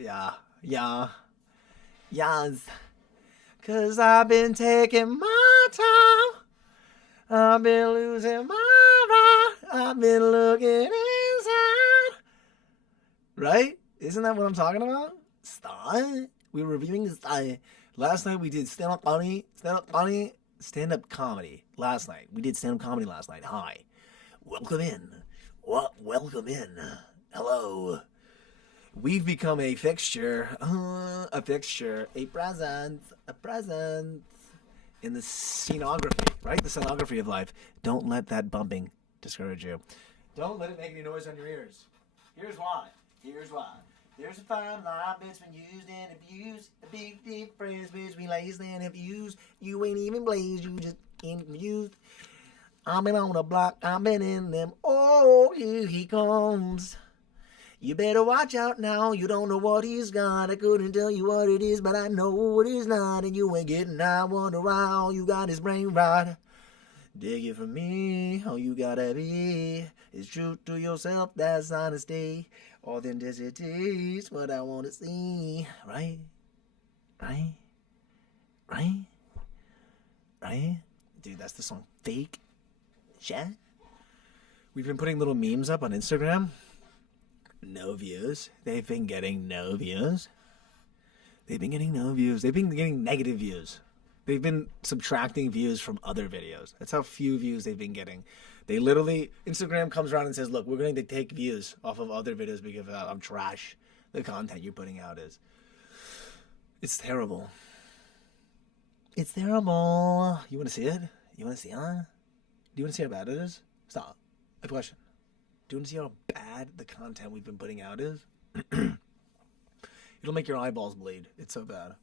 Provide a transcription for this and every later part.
Yeah. Yes. 'Cause I've been taking my time. I've been losing my mind. I've been looking inside. Right? Isn't that what I'm talking about? Style. We were reviewing style. Last night we did stand-up comedy. Stand-up comedy. Last night. We did stand-up comedy last night. Hi. Welcome in. Welcome in. Hello. We've become a fixture. A present in the scenography, right? The scenography of life. Don't let that bumping discourage you. Don't let it make any noise on your ears. Here's why. There's a fine line between used and abused. A big difference between lazy and abused. You ain't even blazed, you just confused. I've been on the block, I've been in them. Oh, here he comes. You better watch out now, you don't know what he's got. I couldn't tell you what it is, but I know what it's not. And you ain't getting, I wonder why all you got is brain rot. Dig it for me, all you gotta be is true to yourself, that's honesty. Authenticity is what I want to see. Right? Dude, that's the song Fake Shit. We've been putting little memes up on Instagram. No views. They've been getting no views. They've been getting negative views. They've been subtracting views from other videos. That's how few views they've been getting. They literally, Instagram comes around and says, look, we're going to take views off of other videos because of how trash the content you're putting out is. It's terrible. It's terrible. You want to see it? You want to see it? Do you want to see how bad it is? Stop. I have a question. Do you want to see how bad the content we've been putting out is? It'll make your eyeballs bleed. It's so bad.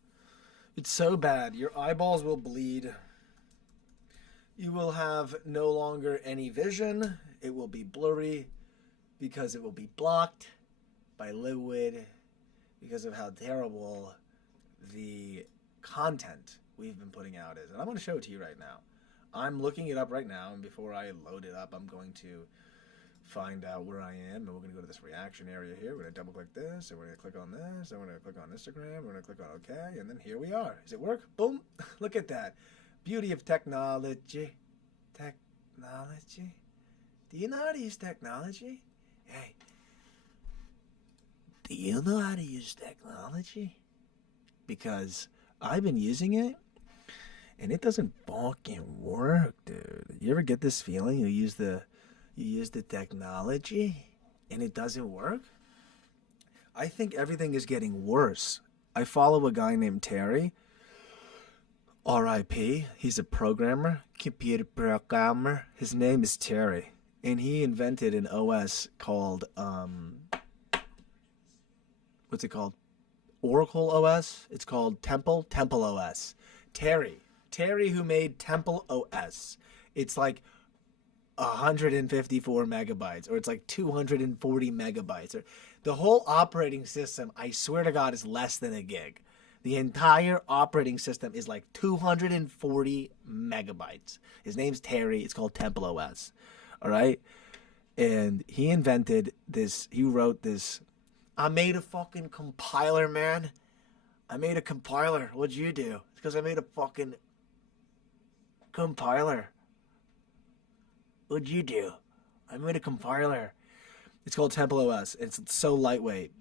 It's so bad. Your eyeballs will bleed. You will have no longer any vision. It will be blurry because it will be blocked by liquid because of how terrible the content we've been putting out is. And I'm going to show it to you right now. I'm looking it up right now, and before I load it up, I'm going to find out where I am, and we're going to go to this reaction area here. We're going to double click this, and we're going to click on this, and we're going to click on Instagram, we're going to click on OK, and then here we are. Does it work? Boom. Look at that. Beauty of technology. Technology. Do you know how to use technology? Hey. Do you know how to use technology? Because I've been using it, and it doesn't fucking work, dude. You ever get this feeling? You use the technology and it doesn't work? I think everything is getting worse. I follow a guy named Terry, R.I.P. He's a programmer, computer programmer. His name is Terry, and he invented an OS called what's it called? Oracle OS. It's called Temple OS. Terry who made Temple OS. It's like 154 megabytes, or it's like 240 megabytes. Or the whole operating system, I swear to God, is less than a gig. The entire operating system is like 240 megabytes. His name's Terry. It's called Temple OS. All right? And he invented this. He wrote this. I made a fucking compiler, man. I made a compiler. What'd you do? It's because I made a fucking compiler. What'd you do? I made a compiler. It's called Temple OS. It's so lightweight.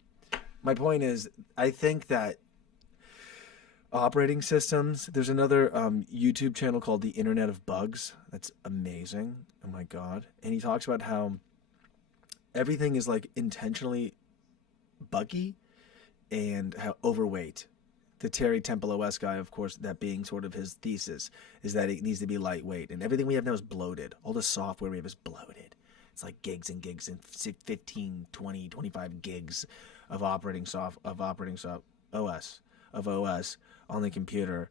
My point is, I think that operating systems, there's another YouTube channel called The Internet of Bugs. That's amazing. Oh my God. And he talks about how everything is like intentionally buggy and how overweight. The Terry Temple OS guy, of course, that being sort of his thesis, is that it needs to be lightweight. And everything we have now is bloated. All the software we have is bloated. It's like gigs and gigs and 15, 20, 25 gigs of operating OS on the computer.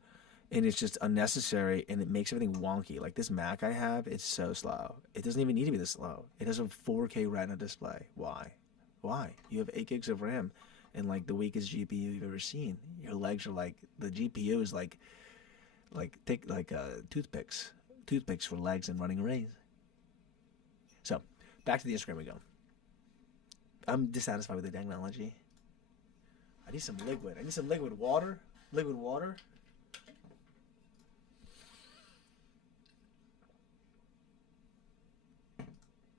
And it's just unnecessary, and it makes everything wonky. Like this Mac I have, it's so slow. It doesn't even need to be this slow. It has a 4K Retina display. Why? You have 8 gigs of RAM. And like the weakest GPU you've ever seen. Your legs are like, the GPU is like thick, like toothpicks for legs and running a race. So back to the Instagram we go. I'm dissatisfied with the technology. I need some liquid. I need some liquid water. Liquid water.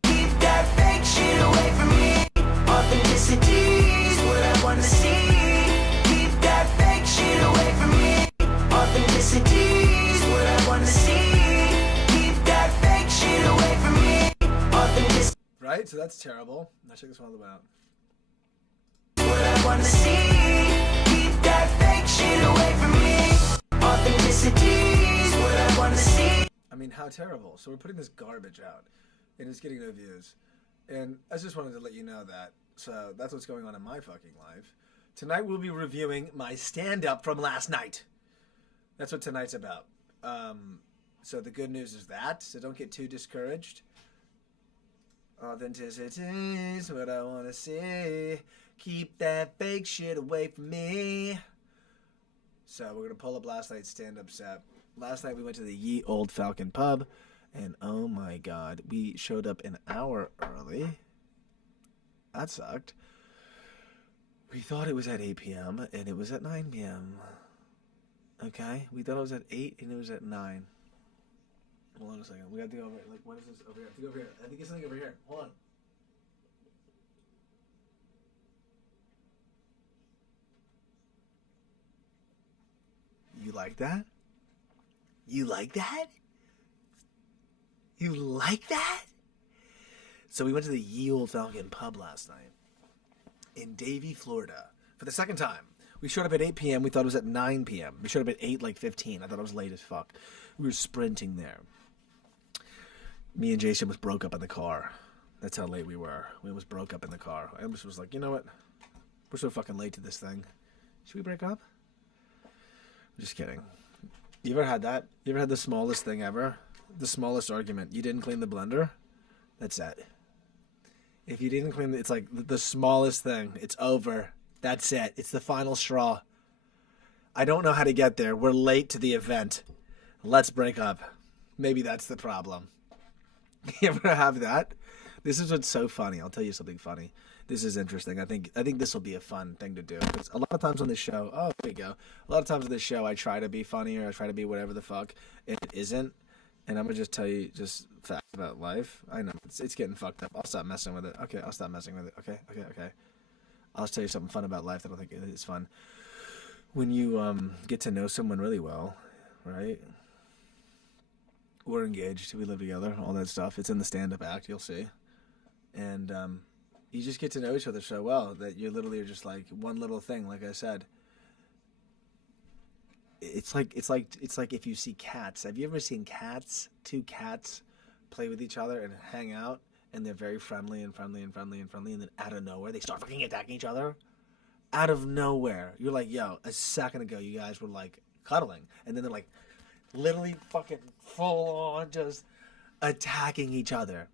Keep that fake shit away from me. Authenticity's what I wanna see. Keep that fake shit away from me. Authenticity's what I wanna see. Keep that fake shit away from me. Authenticity. Right? So that's terrible. Let's check this one out. What I wanna see. Keep that fake shit away from me. Authenticity's what I wanna see. I mean, how terrible. So we're putting this garbage out, and it's getting no views. And I just wanted to let you know that. So that's what's going on in my fucking life. Tonight we'll be reviewing my stand-up from last night. That's what tonight's about. So the good news is that. So don't get too discouraged. Authenticity is what I want to see. Keep that fake shit away from me. So we're going to pull up last night's stand-up set. Last night we went to the Ye Olde Falcon Pub. And oh my god, we showed up an hour early. That sucked. We thought it was at 8 p.m. and it was at 9 p.m. Okay? We thought it was at 8 and it was at 9. Hold on a second. We have to go over here. Like, what is this over here? I have to go over here. I think it's something over here. Hold on. You like that? You like that? You like that? So we went to the Ye Olde Falcon Pub last night in Davie, Florida for the second time. We showed up at 8 p.m. We thought it was at 9 p.m. We showed up at 8:15. I thought it was late as fuck. We were sprinting there. Me and Jason was broke up in the car. That's how late we were. We almost broke up in the car. I almost was like, you know what? We're so fucking late to this thing. Should we break up? Just kidding. You ever had that? You ever had the smallest thing ever? The smallest argument. You didn't clean the blender? That's it. If you didn't clean it's like the smallest thing. It's over. That's it. It's the final straw. I don't know how to get there. We're late to the event. Let's break up. Maybe that's the problem. You ever have that? This is what's so funny. I'll tell you something funny. This is interesting. I think this will be a fun thing to do. Because a lot of times on this show, oh, there you go. A lot of times on this show, I try to be funny or I try to be whatever the fuck. And it isn't. And I'm going to just tell you just facts about life. I know. It's getting fucked up. I'll stop messing with it. Okay, I'll stop messing with it. Okay. I'll just tell you something fun about life that I don't think is fun. When you get to know someone really well, right? We're engaged. We live together. All that stuff. It's in the stand-up act. You'll see. And you just get to know each other so well that you literally are just like one little thing. Like I said, it's like if you see cats. Have you ever seen cats? Two cats play with each other and hang out, and they're very friendly, and then out of nowhere they start fucking attacking each other. Out of nowhere, you're like, yo, a second ago you guys were like cuddling, and then they're like literally fucking full on just attacking each other.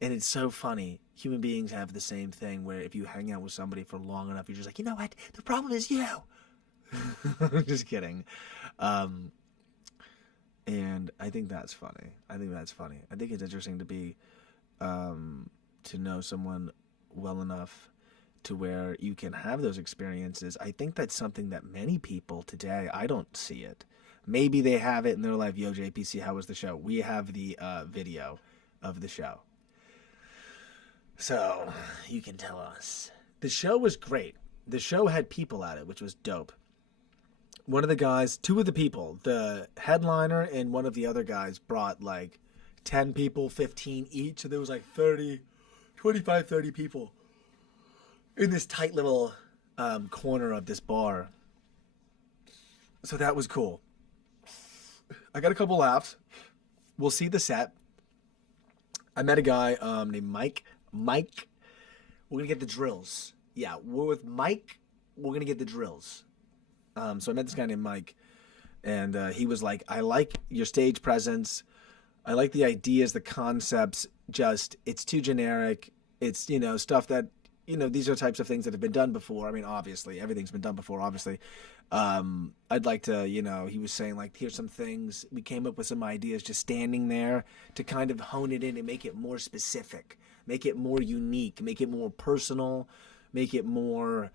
And it's so funny. Human beings have the same thing where if you hang out with somebody for long enough, you're just like, you know what? The problem is you. Just kidding. And I think that's funny. I think it's interesting to be, to know someone well enough to where you can have those experiences. I think that's something that many people today, I don't see it. Maybe they have it in their life. Yo, JPC, how was the show? We have the video of the show. So you can tell us. The show was great. The show had people at it, which was dope. One of the guys, two of the people, the headliner and one of the other guys brought like 10 people, 15 each. So there was like 25, 30 people in this tight little corner of this bar. So that was cool. I got a couple laughs. We'll see the set. I met a guy named Mike. We're going to get the drills. Yeah, we're with Mike. We're going to get the drills. So I met this guy named Mike. And he was like, I like your stage presence. I like the ideas, the concepts. Just, it's too generic. It's, stuff that, these are types of things that have been done before. I mean, obviously, everything's been done before, obviously. I'd like to, he was saying, like, here's some things. We came up with some ideas just standing there to kind of hone it in and make it more specific, make it more unique, make it more personal, make it more,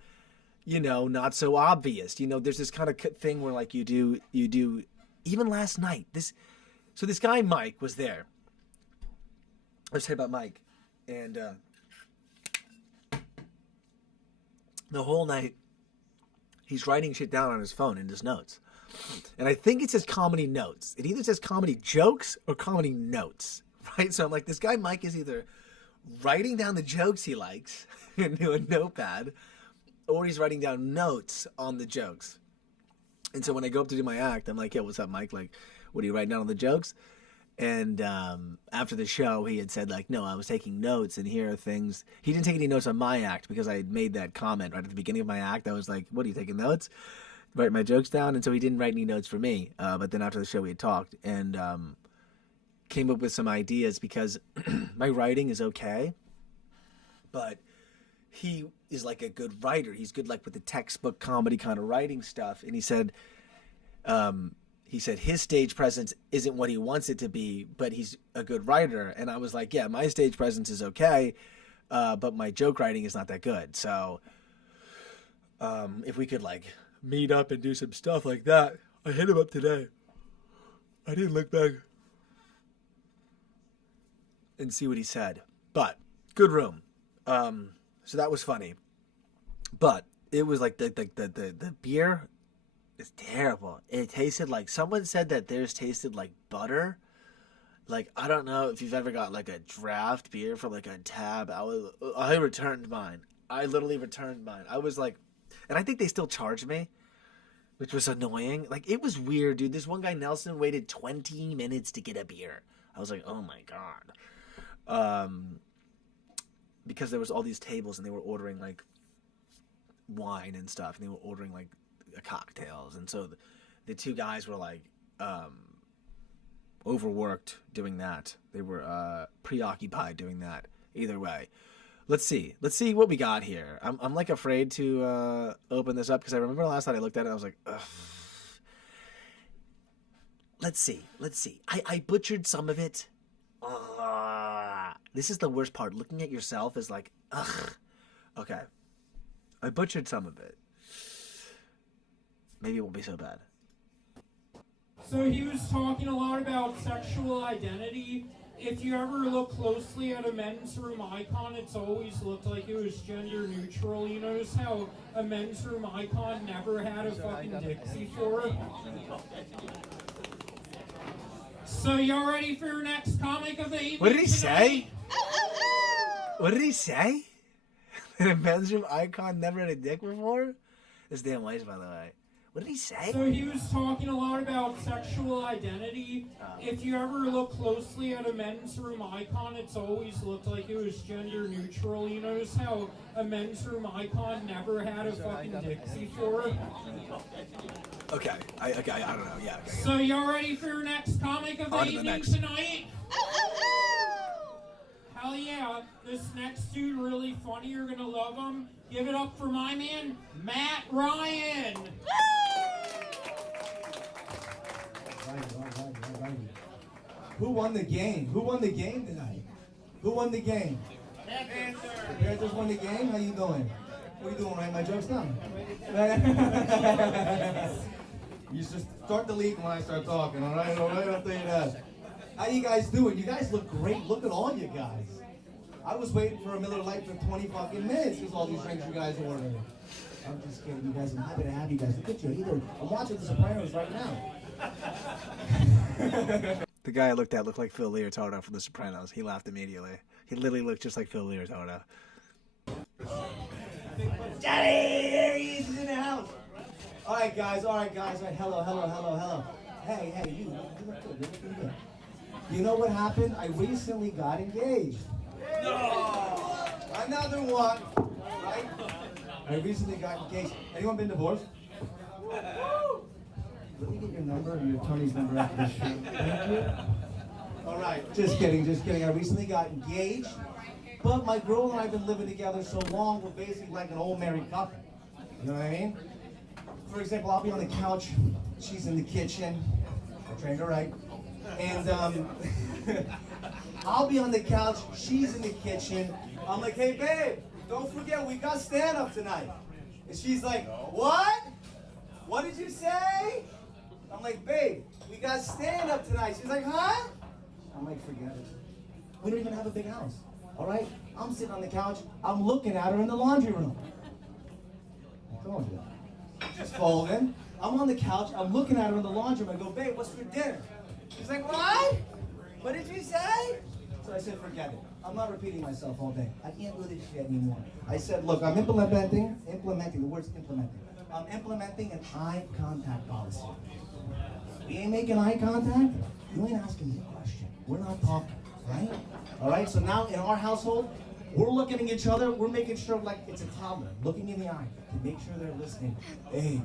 you know, not so obvious. You know, there's this kind of thing where like you do, even last night, this guy Mike was there. Let's say about Mike. And the whole night, he's writing shit down on his phone in his notes. And I think it says comedy notes. It either says comedy jokes or comedy notes, right? So I'm like, this guy Mike is either writing down the jokes he likes into a notepad, or he's writing down notes on the jokes. And so when I go up to do my act, I'm like, yo, what's up, Mike? Like, what are you writing down on the jokes? And after the show, he had said, like, no, I was taking notes, and here are things. He didn't take any notes on my act because I had made that comment right at the beginning of my act. I was like, what, are you taking notes? Write my jokes down. And so he didn't write any notes for me. But then after the show, we had talked and came up with some ideas because my writing is okay. But he is like a good writer. He's good like with the textbook comedy kind of writing stuff. And he said his stage presence isn't what he wants it to be, but he's a good writer. And I was like, yeah, my stage presence is okay, but my joke writing is not that good. So if we could like meet up and do some stuff like that. I hit him up today. I didn't look back and see what he said. But good room. So that was funny. But it was like the beer is terrible. It tasted like, someone said that theirs tasted like butter. Like, I don't know if you've ever got like a draft beer from like a tab. I returned mine. I literally returned mine. I was like, and I think they still charged me, which was annoying. Like, it was weird, dude. This one guy, Nelson, waited 20 minutes to get a beer. I was like, oh my God. Because there was all these tables and they were ordering like wine and stuff, and they were ordering like cocktails. And so the two guys were like overworked doing that. They were preoccupied doing that. Either way. Let's see what we got here. I'm like afraid to open this up because I remember last night I looked at it and I was like, ugh. Let's see. I butchered some of it. This is the worst part. Looking at yourself is like, ugh. Okay. I butchered some of it. Maybe it won't be so bad. So he was talking a lot about sexual identity. If you ever look closely at a men's room icon, it's always looked like it was gender neutral. You notice how a men's room icon never had a fucking dick before? So y'all ready for your next comic of the evening? What did he tonight? say? What did he say? A men's room icon never had a dick before? This damn waste, by the way. What did he say? So he was talking a lot about sexual identity. If you ever look closely at a men's room icon, it's always looked like it was gender neutral. You notice how a men's room icon never had a fucking dick before? Okay, I don't know. Yeah. Okay. So y'all ready for your next comic of the evening tonight? Hell yeah, this next dude really funny. You're gonna love him. Give it up for my man, Matt Ryan. Who won the game? Who won the game tonight? Who won the game? The Panthers won the game? How you doing? What are you doing? Writing my jokes down? You should start the leak when I start talking, all right? All right, I'll tell you that. How you guys doing? You guys look great. Look at all you guys. I was waiting for a Miller Lite for 20 fucking minutes because all these drinks you guys ordered. I'm just kidding, you guys. I'm happy to have you guys. Look at you. I'm watching The Sopranos right now. The guy I looked at looked like Phil Leotardo from The Sopranos. He laughed immediately. He literally looked just like Phil Leotardo. Daddy, there he is. He's in the house. All right, guys. All right. Hello. Hey, you look good. You look pretty good. You know what happened? I recently got engaged. No! Another one, right? I recently got engaged. Anyone been divorced? Let me get your number and your attorney's number after this show. Thank you. All right, just kidding. I recently got engaged, but my girl and I have been living together so long, we're basically like an old married couple. You know what I mean? For example, I'll be on the couch, she's in the kitchen. I trained her right. And I'll be on the couch, she's in the kitchen. I'm like, hey babe, don't forget we got stand-up tonight. And she's like, what? What did you say? I'm like, babe, we got stand-up tonight. She's like, huh? I'm like, forget it. We don't even have a big house, all right? I'm sitting on the couch. I'm looking at her in the laundry room. I told you. She's folding. I'm on the couch. I'm looking at her in the laundry room. I go, babe, what's for dinner? She's like, what? What did you say? So I said, forget it. I'm not repeating myself all day. I can't do this shit anymore. I said, look, I'm implementing, the word's implementing. I'm implementing an eye contact policy. We ain't making eye contact. You ain't asking me a question. We're not talking, right? All right, so now in our household, we're looking at each other. We're making sure like it's a toddler, looking in the eye to make sure they're listening. Hey,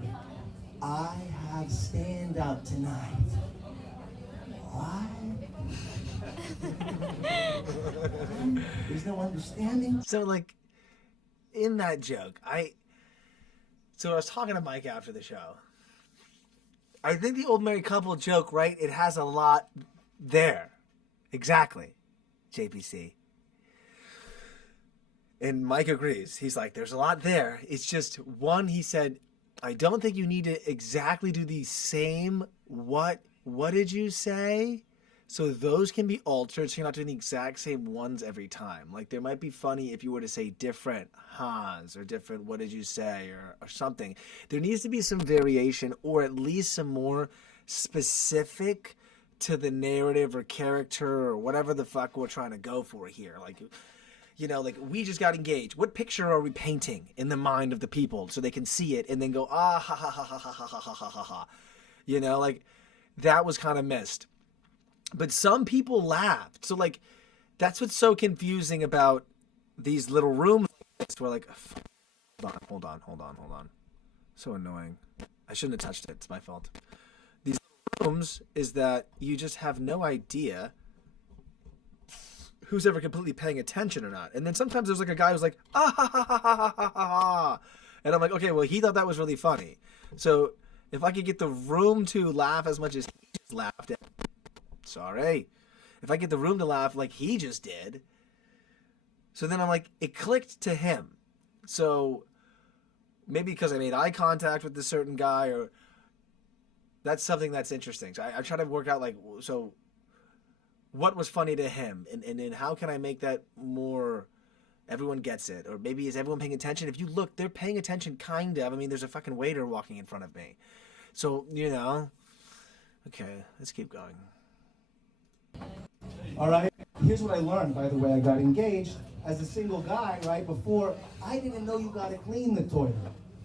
I have stand-up tonight. What? There's no understanding. So like, in that joke, I was talking to Mike after the show. I think the old married couple joke, right? It has a lot there. Exactly, JPC. And Mike agrees. He's like, there's a lot there. It's just, one, he said, I don't think you need to exactly do the same what did you say? So those can be altered, so you're not doing the exact same ones every time. Like, there might be funny if you were to say different Hans or different what did you say or something. There needs to be some variation, or at least some more specific to the narrative or character or whatever the fuck we're trying to go for here. Like, you know, like, we just got engaged. What picture are we painting in the mind of the people so they can see it and then go, ah, ha, ha, ha, ha, ha, ha, ha, ha, ha, ha. You know, like, that was kind of missed. But some people laughed. So, like, that's what's so confusing about these little rooms where, like, hold on. So annoying. I shouldn't have touched it. It's my fault. These rooms is that you just have no idea who's ever completely paying attention or not. And then sometimes there's, like, a guy who's like, ah, ha, ha, ha, ha, ha, ha, ha. And I'm like, okay, well, he thought that was really funny. So if I could get the room to laugh as much as he just laughed at, sorry. If I get the room to laugh like he just did. So then I'm like, it clicked to him. So maybe because I made eye contact with this certain guy, or that's something that's interesting. So I try to work out, like, so what was funny to him? And then how can I make that more, everyone gets it? Or maybe is everyone paying attention? If you look, they're paying attention, kind of. I mean, there's a fucking waiter walking in front of me. So, you know, okay, let's keep going. All right, here's what I learned, by the way. I got engaged as a single guy, right, before. I didn't know you got to clean the toilet.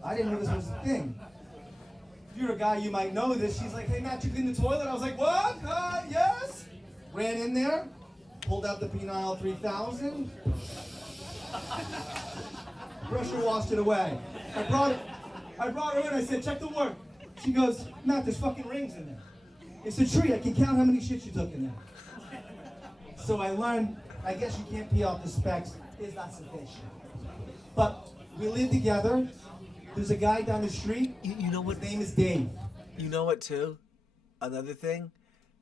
I didn't know this was a thing. If you're a guy, you might know this. She's like, hey, Matt, you clean the toilet? I was like, what? Yes. Ran in there, pulled out the Penile 3000. Pressure washed it away. I brought her in. I said, check the work. She goes, Matt, there's fucking rings in there. It's a tree. I can count how many shits you took in there. So I learned, I guess you can't pee off the specs. It's not sufficient. But we live together. There's a guy down the street. You know what? His name is Dave. You know what, too? Another thing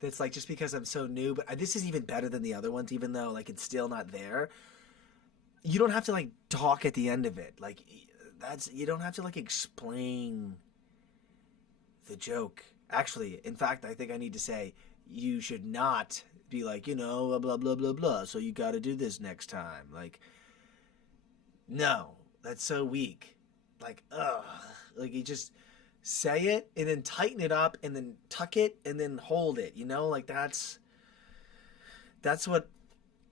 that's like, just because I'm so new, but this is even better than the other ones, even though, like, it's still not there. You don't have to, like, talk at the end of it. Like, you don't have to, like, explain the joke. Actually, in fact, I think I need to say, you should not be like, you know, blah, blah, blah, blah, so you got to do this next time. Like, no, that's so weak. Like, ugh. Like, you just say it and then tighten it up and then tuck it and then hold it, you know? Like, that's what,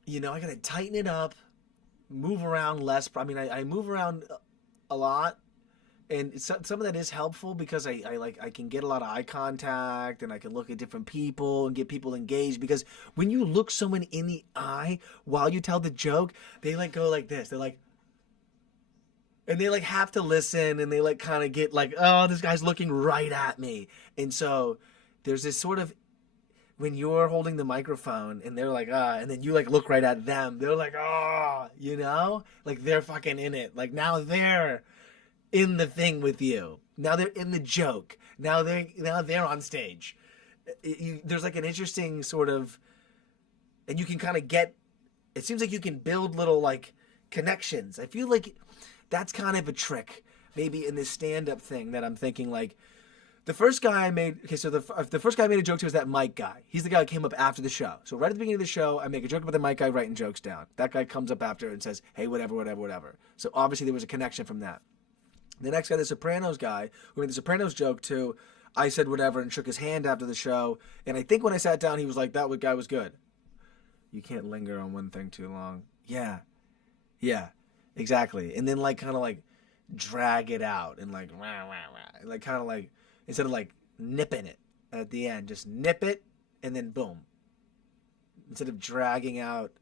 you know, I got to tighten it up, move around less. I mean, I move around a lot. And some of that is helpful because I can get a lot of eye contact and I can look at different people and get people engaged, because when you look someone in the eye while you tell the joke, they like go like this. They're like, and they like have to listen, and they like kind of get like, oh, this guy's looking right at me. And so there's this sort of, when you're holding the microphone and they're like, ah, and then you like look right at them, they're like, oh, you know, like they're fucking in it. Like now they're in the thing with you. Now they're in the joke. Now they're on stage. There's like an interesting sort of, and you can kind of get, it seems like you can build little like connections. I feel like that's kind of a trick maybe in this stand-up thing that I'm thinking like, the first guy I made, okay, so the first guy I made a joke to was that Mike guy. He's the guy who came up after the show. So right at the beginning of the show, I make a joke about the Mike guy writing jokes down. That guy comes up after and says, hey, whatever. So obviously there was a connection from that. The next guy, the Sopranos guy, who made the Sopranos joke to, I said whatever and shook his hand after the show. And I think when I sat down, he was like, that guy was good. You can't linger on one thing too long. Yeah, exactly. And then like kind of like drag it out and like, like kind of like, instead of like nipping it at the end, just nip it and then boom. Instead of dragging out,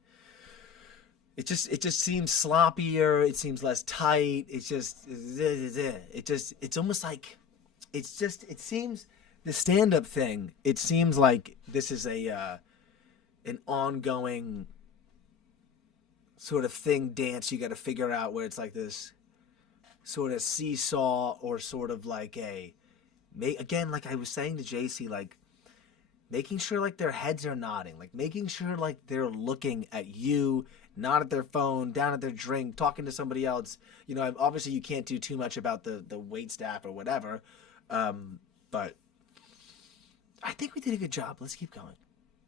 it just seems sloppier. It seems less tight. It's almost like, it seems the stand-up thing. It seems like this is an ongoing sort of dance you got to figure out, where it's like this sort of seesaw, or sort of like again, like I was saying to JC, like making sure like their heads are nodding, like making sure like they're looking at you, not at their phone, down at their drink, talking to somebody else. You know, obviously you can't do too much about the wait staff or whatever, but I think we did a good job. Let's keep going.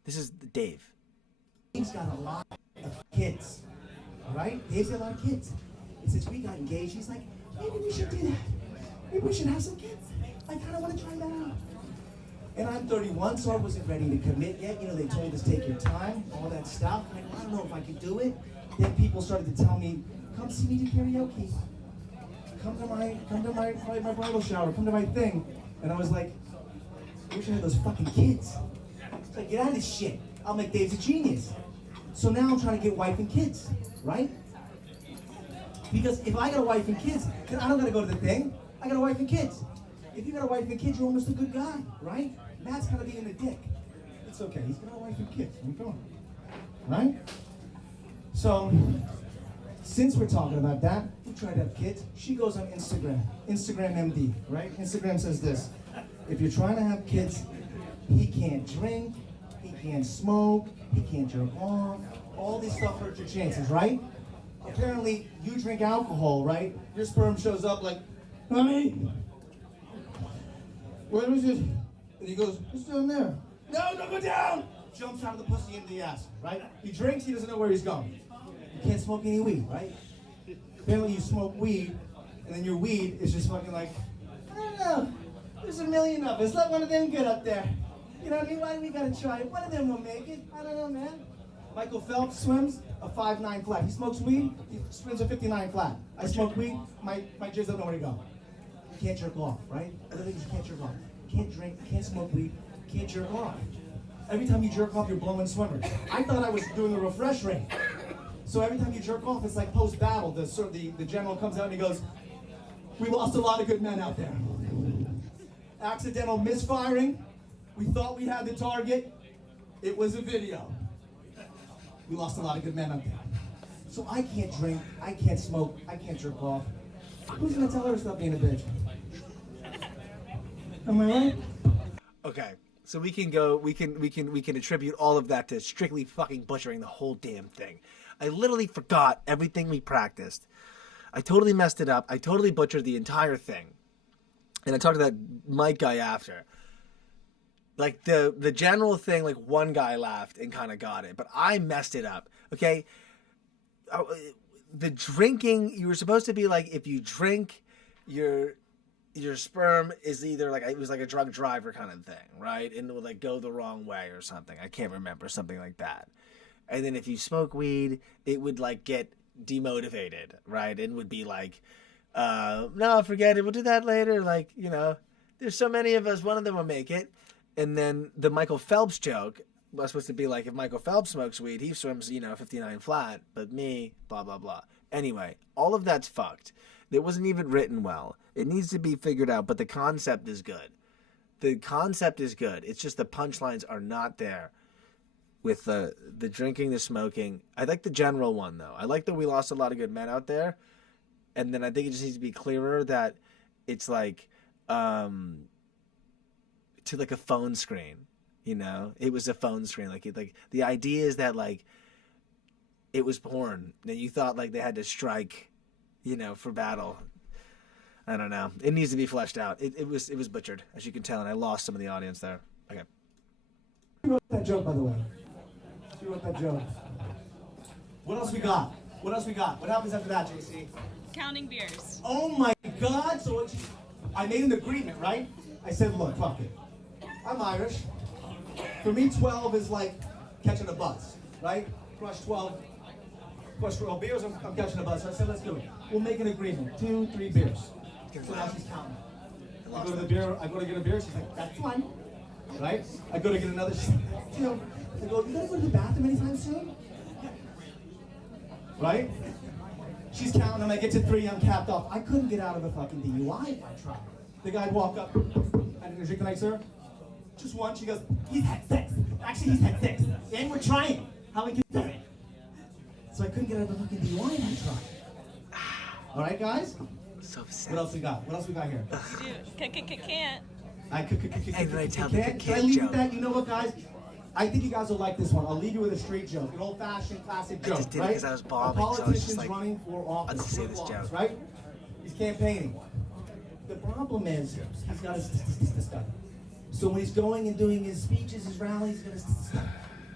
This is Dave. He's got a lot of kids, right? Dave's got a lot of kids. And since we got engaged, he's like, maybe we should do that. Maybe we should have some kids. I kind of want to try that out. And I'm 31, so I wasn't ready to commit yet. You know, they told us take your time, all that stuff. Like, I don't know if I could do it. Then people started to tell me, come see me do karaoke. Come to my bridal shower, come to my thing. And I was like, I wish I had those fucking kids. It's like, get out of this shit. I'll make Dave's a genius. So now I'm trying to get wife and kids, right? Because if I got a wife and kids, then I don't gotta go to the thing. I got a wife and kids. If you got a wife and kids, you're almost a good guy, right? Matt's kind of being a dick. It's okay, he's got a wife and kids. I'm going, right? So, since we're talking about that, we try to have kids. She goes on Instagram MD, right? Instagram says this: if you're trying to have kids, he can't drink, he can't smoke, he can't jerk off. All this stuff hurts your chances, right? Apparently, you drink alcohol, right? Your sperm shows up like, honey, where is it? And he goes, it's down there. No, don't go down! Jumps out of the pussy into the ass, right? He drinks, he doesn't know where he's going. You can't smoke any weed, right? Apparently you smoke weed, and then your weed is just fucking like, I don't know, there's a million of us, let one of them get up there. You know what I mean? Why do we gotta try it? One of them will make it. I don't know, man. Michael Phelps swims a 5'9" flat. He smokes weed, he swims a 59 flat. I smoke weed, my jizz don't know where to go. You can't jerk off, right? Other things you can't jerk off. You can't drink, you can't smoke weed, you can't jerk off. Every time you jerk off, you're blowing swimmers. I thought I was doing a refresh rate. So every time you jerk off, it's like post-battle. The general comes out and he goes, we lost a lot of good men out there. Accidental misfiring. We thought we had the target. It was a video. We lost a lot of good men out there. So I can't drink, I can't smoke, I can't jerk off. Who's gonna tell her to stop being a bitch? Am I right? Okay, so we can attribute all of that to strictly fucking butchering the whole damn thing. I literally forgot everything we practiced. I totally messed it up. I totally butchered the entire thing. And I talked to that Mike guy after. Like the general thing, like one guy laughed and kind of got it, but I messed it up. Okay, the drinking, you were supposed to be like, if you drink, your sperm is either like, it was like a drunk driver kind of thing, right? And it would like go the wrong way or something. I can't remember, something like that. And then if you smoke weed, it would like get demotivated, right? And would be like, no, forget it. We'll do that later. Like, you know, there's so many of us, one of them will make it. And then the Michael Phelps joke was supposed to be like, if Michael Phelps smokes weed, he swims, 59 flat, but me, blah, blah, blah. Anyway, all of that's fucked. It wasn't even written well. It needs to be figured out, but the concept is good. The concept is good. It's just the punchlines are not there with the drinking, the smoking. I like the general one, though. I like that we lost a lot of good men out there. And then I think it just needs to be clearer that it's like, to like a phone screen, it was a phone screen. Like the idea is that like it was porn that you thought like they had to strike, for battle. I don't know. It needs to be fleshed out. It was butchered, as you can tell, and I lost some of the audience there. Okay. Who wrote that joke, by the way? Who wrote that joke? What else we got? What else we got? What happens after that, JC? Counting beers. Oh my God! So I made an agreement, right? I said, look, fuck it. I'm Irish. For me, 12 is like catching a bus, right? Crush 12 beers, I'm catching a bus. So I said, let's do it. We'll make an agreement. 2, 3 beers. So now she's counting. I go to get a beer. She's like, that's one. Right? I go to get another. She's like, 2. I go, you gotta go to the bathroom anytime soon? Right? She's counting them. I get to 3. I'm capped off. I couldn't get out of a fucking DUI if I tried. The guy'd walk up. I didn't drink tonight, sir. Just one. She goes, he's had 6. Actually, he's had 6. And we're trying. How we can do it. So I couldn't get out of the fucking DUI if I tried. All right, guys? So sad. What else we got? What else we got here? You do. Can't. And then I tell the Can I kid leave joke. with that? You know what, guys? I think you guys will like this one. I'll leave you with a street joke, an old-fashioned classic joke, just did it right? 'cause I was bombing, A so I was politician's just like, running for office. I'll just say for this office, joke. right? He's campaigning. The problem is he's got his study. So when he's going and doing his speeches, his rallies, he's got his study.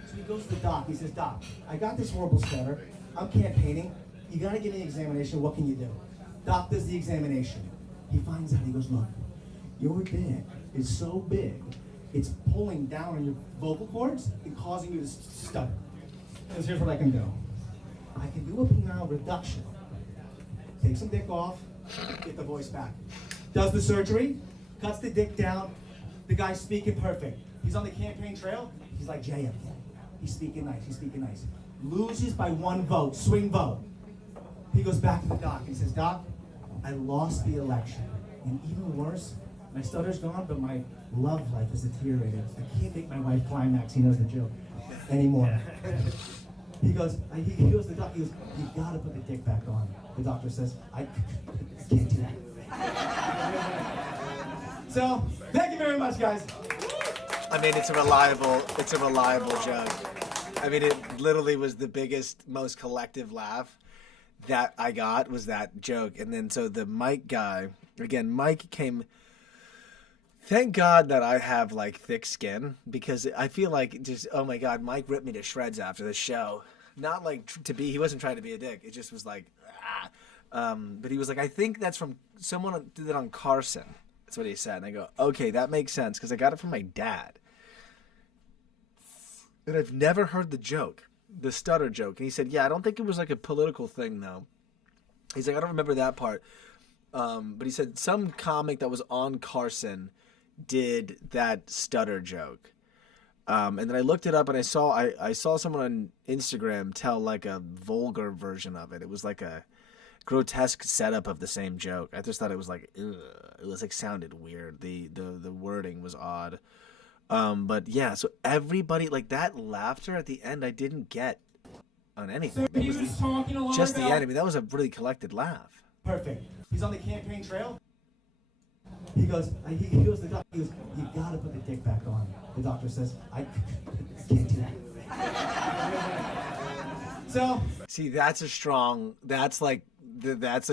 So he goes to the doc. He says, Doc, I got this horrible stutter. I'm campaigning. You got to give me an examination. What can you do? Doc does the examination. He finds out. He goes, look, your bit is so big, it's pulling down on your vocal cords and causing you to stutter. Because here's what I can do. I can do a penile reduction. Take some dick off, get the voice back. Does the surgery, cuts the dick down. The guy's speaking perfect. He's on the campaign trail. He's like JF. He's speaking nice. Loses by 1 vote, swing vote. He goes back to the doc. He says, Doc, I lost the election. And even worse, my stutter's gone, but my love life is deteriorated. I can't make my wife climax, he knows the joke, anymore. He goes to the doctor, he goes, you gotta put the dick back on. The doctor says, I can't do that. So, thank you very much, guys. I mean, it's a reliable joke. I mean, it literally was the biggest, most collective laugh that I got was that joke. And then so the Mike guy, again, Mike came. Thank God that I have like thick skin, because I feel like just, oh my God, Mike ripped me to shreds after the show. Not like he wasn't trying to be a dick. It just was like, but he was like, I think that's from someone did it on Carson. That's what he said. And I go, okay, that makes sense, because I got it from my dad. And I've never heard the joke, the stutter joke. And he said, yeah, I don't think it was like a political thing though. He's like, I don't remember that part. But he said some comic that was on Carson did that stutter joke. And then I looked it up and I saw someone on Instagram tell like a vulgar version of it. It was like a grotesque setup of the same joke. I just thought it was like, ugh. It was like sounded weird. The wording was odd. But yeah, so everybody, like that laughter at the end, I didn't get on anything. So he was talking a lot Just about... the end. I mean, that was a really collected laugh. Perfect. He's on the campaign trail. He goes to the doctor. He goes, you gotta put the dick back on. The doctor says, I can't do that. So. See, that's a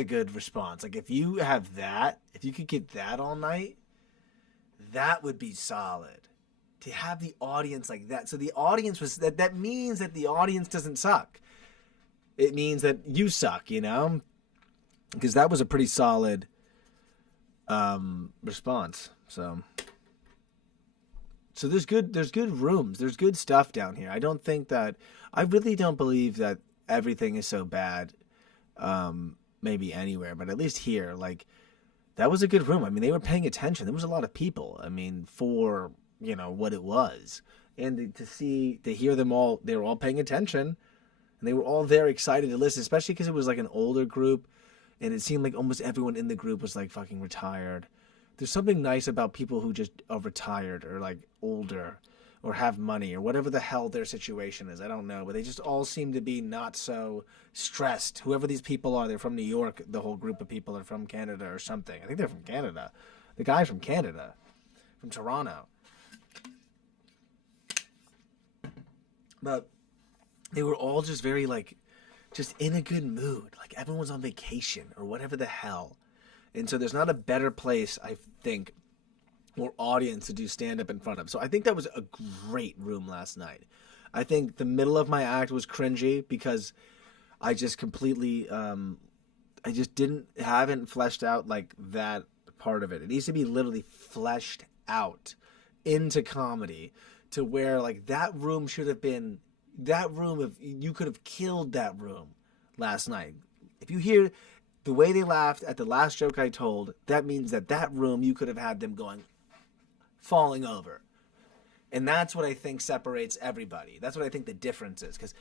good response. Like if you have that, if you could get that all night, that would be solid. To have the audience like that. So the audience was, that means that the audience doesn't suck. It means that you suck, you know? Because that was a pretty solid response. So there's good rooms. There's good stuff down here. I really don't believe that everything is so bad, maybe anywhere, but at least here, like, that was a good room. I mean, they were paying attention. There was a lot of people. I mean, for, you know, what it was. And to hear them all, they were all paying attention. And they were all there excited to listen, especially because it was like an older group. And it seemed like almost everyone in the group was like fucking retired. There's something nice about people who just are retired or like older or have money or whatever the hell their situation is. I don't know. But they just all seem to be not so stressed. Whoever these people are, they're from New York. The whole group of people are from Canada or something. I think they're from Canada. The guy's from Canada, from Toronto. But they were all just very like, just in a good mood. Like everyone's on vacation or whatever the hell. And so there's not a better place, I think, or audience to do stand-up in front of. So I think that was a great room last night. I think the middle of my act was cringy because I just completely, I just haven't fleshed out like that part of it. It needs to be literally fleshed out into comedy to where like that room should have been, that room, if you could have killed that room last night. If you hear the way they laughed at the last joke I told, that means that that room, you could have had them going, falling over. And that's what I think separates everybody. That's what I think the difference is. Because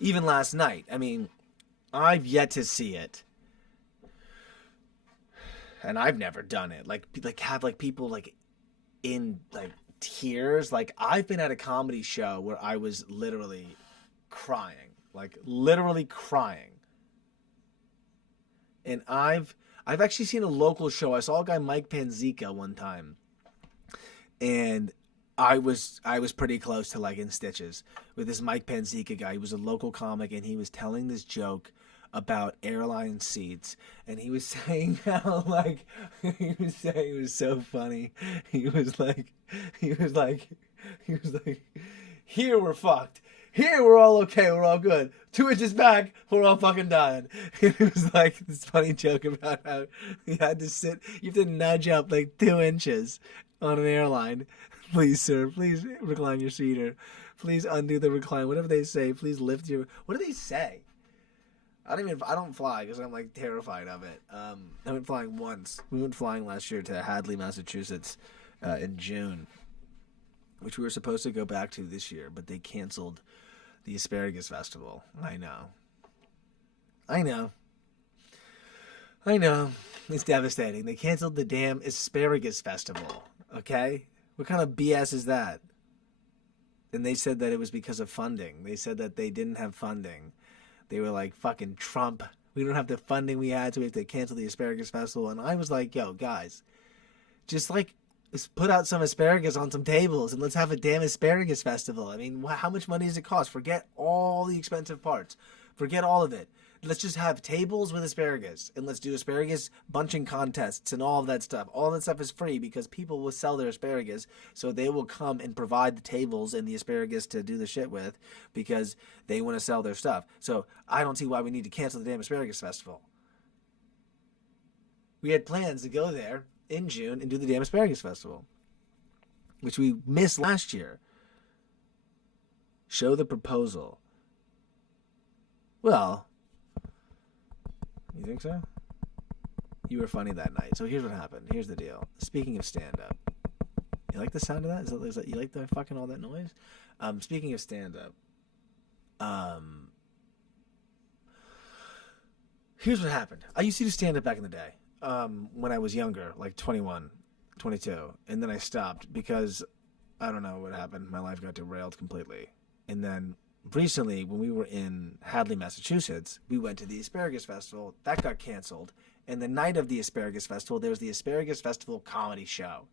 even last night, I mean, I've yet to see it. And I've never done it. Like have like people like in like tears. Like I've been at a comedy show where I was literally crying. Like literally crying. And I've actually seen a local show. I saw a guy, Mike Panzica, one time. And I was pretty close to like in stitches with this Mike Panzica guy. He was a local comic and he was telling this joke about airline seats, and he was saying how like he was saying it was so funny. He was like here we're fucked. Here we're all okay, we're all good. 2 inches back, we're all fucking dying. It was like this funny joke about how you had to sit, you have to nudge up like 2 inches on an airline. Please, sir, please recline your seat, or please undo the recline. Whatever they say, please lift your. What do they say? I don't fly because I'm like terrified of it. I went flying once. We went flying last year to Hadley, Massachusetts, in June, which we were supposed to go back to this year, but they canceled the Asparagus Festival. I know. It's devastating. They canceled the damn Asparagus Festival. Okay? What kind of BS is that? And they said that it was because of funding. They said that they didn't have funding. They were like, fucking Trump. We don't have the funding we had, so we have to cancel the Asparagus Festival. And I was like, yo, guys, just like, let's put out some asparagus on some tables and let's have a damn Asparagus Festival. I mean, how much money does it cost? Forget all the expensive parts. Forget all of it. Let's just have tables with asparagus, and let's do asparagus bunching contests and all of that stuff. All that stuff is free because people will sell their asparagus, so they will come and provide the tables and the asparagus to do the shit with because they want to sell their stuff. So I don't see why we need to cancel the damn Asparagus Festival. We had plans to go there in June and do the damn Asparagus Festival, which we missed last year. Show the proposal. Well, you think so? You were funny that night. So here's what happened. Here's the deal. Speaking of stand-up. You like the sound of that? Is that you like the fucking all that noise? Speaking of stand-up. Here's what happened. I used to do stand-up back in the day. When I was younger, like 21, 22. And then I stopped because I don't know what happened. My life got derailed completely. And then recently, when we were in Hadley, Massachusetts, we went to the Asparagus Festival. That got canceled. And the night of the Asparagus Festival, there was the Asparagus Festival comedy show.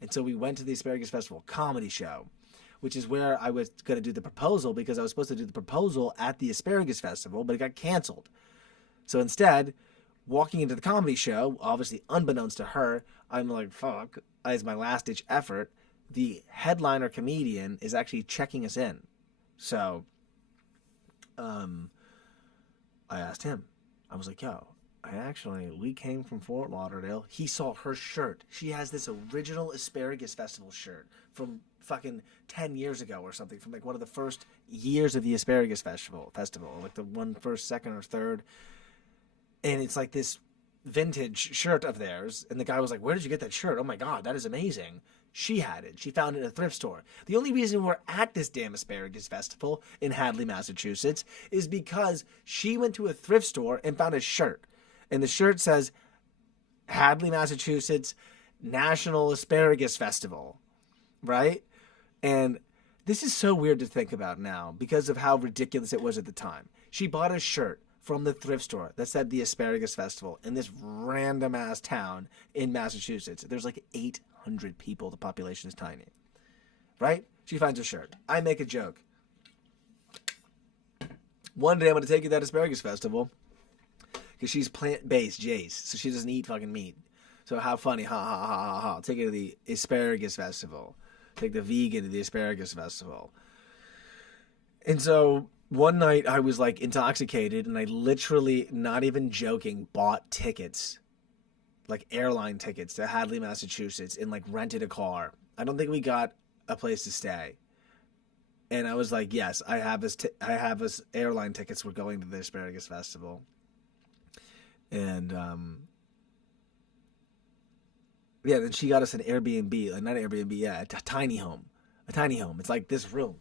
And so we went to the Asparagus Festival comedy show, which is where I was going to do the proposal because I was supposed to do the proposal at the Asparagus Festival, but it got canceled. So instead, walking into the comedy show, obviously unbeknownst to her, I'm like, fuck, as my last-ditch effort, the headliner comedian is actually checking us in. So, I asked him. I was like, yo, we came from Fort Lauderdale. He saw her shirt. She has this original Asparagus Festival shirt from fucking 10 years ago or something, from like one of the first years of the Asparagus Festival, like the first, second, or third. And it's like this vintage shirt of theirs. And the guy was like, where did you get that shirt? Oh my God, that is amazing. She had it. She found it at a thrift store. The only reason we're at this damn Asparagus Festival in Hadley, Massachusetts is because she went to a thrift store and found a shirt. And the shirt says, Hadley, Massachusetts National Asparagus Festival. Right? And this is so weird to think about now because of how ridiculous it was at the time. She bought a shirt from the thrift store that said the Asparagus Festival in this random ass town in Massachusetts. There's like 800 people. The population is tiny. Right? She finds a shirt. I make a joke. One day I'm going to take you to that Asparagus Festival. because she's plant-based, Jace, so she doesn't eat fucking meat. So how funny, ha ha ha ha ha. Take her to the asparagus festival. Take the vegan to the asparagus festival. And so one night I was like intoxicated, and I literally, not even joking, bought tickets, like airline tickets to Hadley, Massachusetts, and like rented a car. I don't think we got a place to stay. And I was like, yes, I have us airline tickets. We're going to the asparagus festival. And yeah, then she got us an Airbnb, like not an Airbnb, yeah, a tiny home. A tiny home. It's like this room.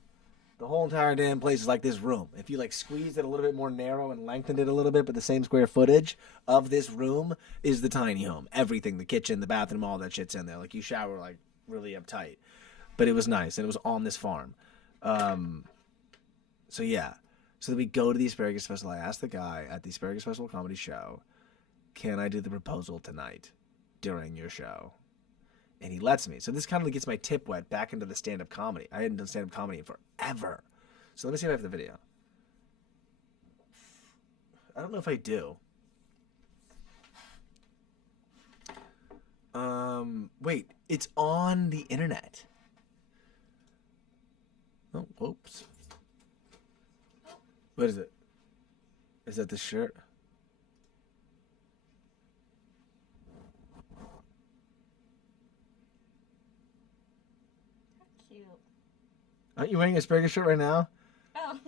The whole entire damn place is like this room. If you like squeezed it a little bit more narrow and lengthened it a little bit, but the same square footage of this room is the tiny home. Everything, the kitchen, the bathroom, all that shit's in there. Like you shower like really uptight. But it was nice, and it was on this farm. So yeah. So then we go to the Asparagus Festival. I asked the guy at the Asparagus Festival comedy show, can I do the proposal tonight during your show? And he lets me. So this kind of gets my tip wet back into the stand-up comedy. I hadn't done stand-up comedy in forever. So let me see if I have the video. I don't know if I do. Wait, it's on the internet. Oh, whoops. What is it? Is that the shirt? Cute. Aren't you wearing an asparagus shirt right now? Oh.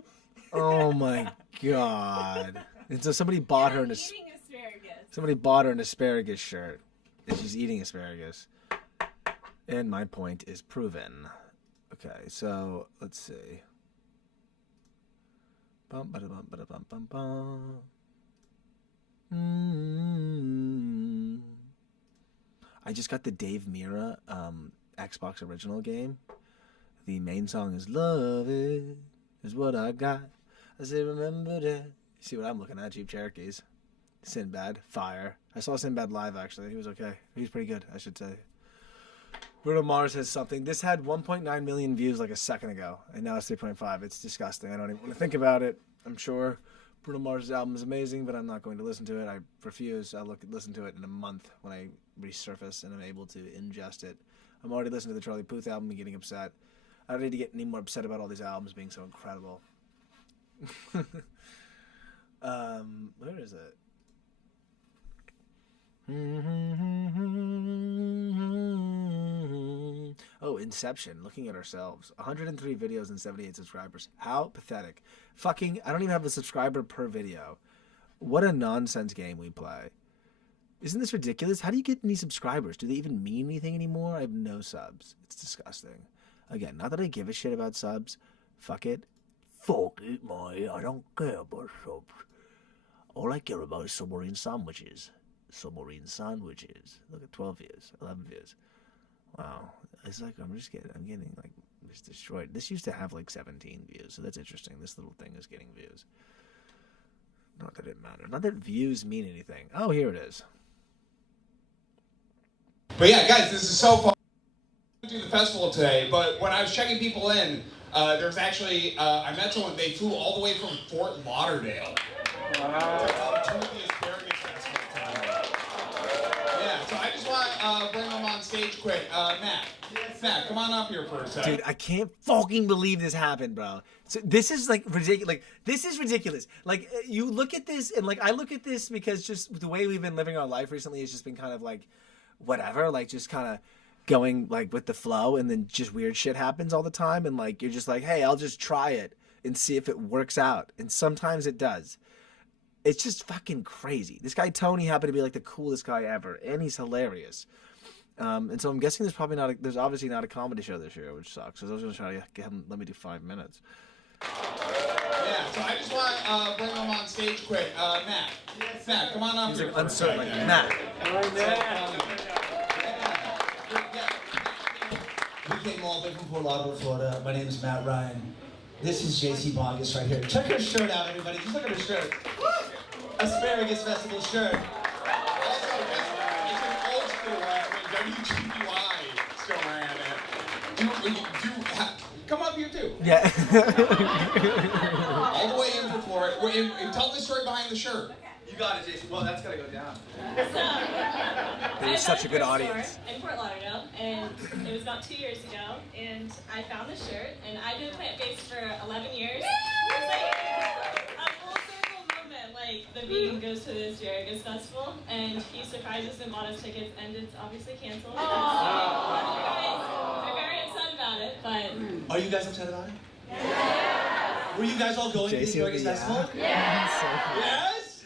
Oh my god! And so somebody bought her I'm an eating asparagus. somebody bought her an asparagus shirt, and she's eating asparagus. And my point is proven. Okay, so let's see. Bum ba bum ba bum bum bum. I just got the Dave Mira Xbox original game. The main song is "Love It Is What I Got." I say, remember that. You see what I'm looking at? Jeep Cherokees. Sinbad, fire. I saw Sinbad live actually. He was okay. He was pretty good, I should say. Bruno Mars has something. This had 1.9 million views like a second ago, and now it's 3.5. It's disgusting. I don't even want to think about it. I'm sure Bruno Mars' album is amazing, but I'm not going to listen to it. I refuse. I'll listen to it in a month when I resurface and I'm able to ingest it. I'm already listening to the Charlie Puth album and getting upset. I don't need to get any more upset about all these albums being so incredible. Where is it? Oh, Inception. Looking at ourselves. 103 videos and 78 subscribers. How pathetic. Fucking, I don't even have a subscriber per video. What a nonsense game we play. Isn't this ridiculous? How do you get any subscribers? Do they even mean anything anymore? I have no subs. It's disgusting. Again, not that I give a shit about subs. Fuck it. Fuck it, mate. I don't care about subs. All I care about is submarine sandwiches. Submarine sandwiches. Look at 12 views, 11 views. Wow. It's like I'm getting like just destroyed. This used to have like 17 views, so that's interesting. This little thing is getting views. Not that it matters. Not that views mean anything. Oh, here it is. But yeah, guys, this is so fun to do the festival today. But when I was checking people in, there's actually I met someone. They flew all the way from Fort Lauderdale to come to the Asparagus Festival tonight. Yeah, so I just want to bring them on stage quick. Matt. Matt, come on up here for a second. Dude, I can't fucking believe this happened, bro. So this is like ridiculous. Like this is ridiculous. Like you look at this and like I look at this because just the way we've been living our life recently has just been kind of like whatever, like just kind of going like with the flow, and then just weird shit happens all the time, and like you're just like, hey, I'll just try it and see if it works out, and sometimes it does. It's just fucking crazy. This guy Tony happened to be like the coolest guy ever, and he's hilarious. And so I'm guessing there's obviously not a comedy show this year, which sucks. So I was going to try to get him, let me do 5 minutes. Yeah, so I just want to bring them on stage quick. Matt. Matt, come on up He's here. like uncertain, like Matt. We came all the way from Fort Lauderdale, Florida. My name is Matt Ryan. This is JC Bogus right here. Check her shirt out, everybody. Just look at her shirt. Asparagus Festival shirt. Also, it's an old school WGBY still ran it. Come up here too. Yeah. All the way in for it. Tell the story behind the shirt. You got it, Jason. Well, that's gotta go down. It was such a good audience. In Fort Lauderdale, and it was about 2 years ago, and I found this shirt, and I've been plant-based for 11 years. It was like a full circle moment, like the vegan goes to the Asparagus Festival, and he surprised us and bought us tickets, and it's obviously canceled. I'm very upset about it, but... Are you guys upset about it? Were you guys all going to the Asparagus Festival? Yes?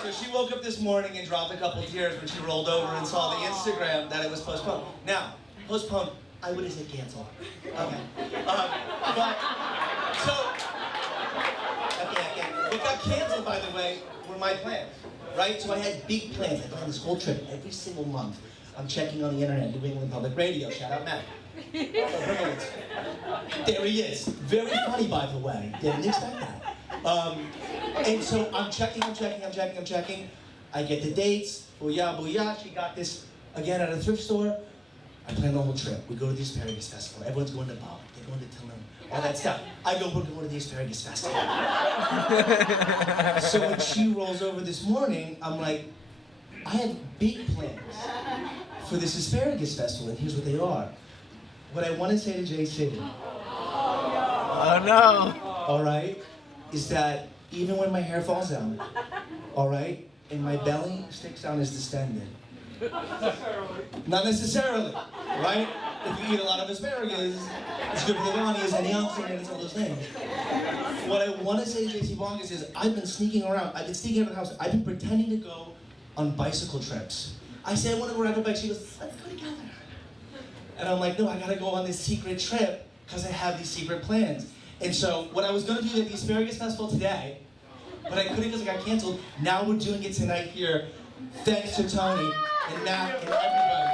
So she woke up this morning and dropped a couple tears when she rolled over and saw the Instagram that it was postponed. Now, postponed, I would have said canceled. Okay. But, so, okay. What got canceled, by the way, were my plans, right? So I had big plans. I planned this whole trip every single month. I'm checking on the internet, New England Public Radio. Shout out Matt. There he is. Very funny, by the way. Didn't expect that. And so I'm checking. I get the dates. Booyah. She got this again at a thrift store. I plan the whole trip. We go to the Asparagus Festival. Everyone's going to Bali. They're going to Tulum. All that stuff. I go, we're going to the Asparagus Festival. So when she rolls over this morning, I'm like, I have big plans for this Asparagus Festival, and here's what they are. What I want to say to JC, Oh no! all right, is that even when my hair falls out, all right, and my belly sticks out as distended, not necessarily, right? If you eat a lot of asparagus, it's good for the body, it's antioxidants, all those things. What I want to say to JC Bongas is I've been sneaking around, I've been sneaking out of the house, I've been pretending to go on bicycle trips. I say I want to go ride a bike, she goes, let's go together. And I'm like, no, I gotta go on this secret trip because I have these secret plans. And so what I was gonna do at the Asparagus Festival today, but I couldn't because it got canceled. Now we're doing it tonight here, thanks to Tony and Matt and everybody.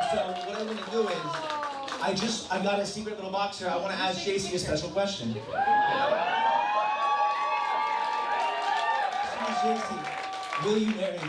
And so what I'm gonna do is, I got a secret little box here. I wanna ask JC a special question. JC, will you marry me?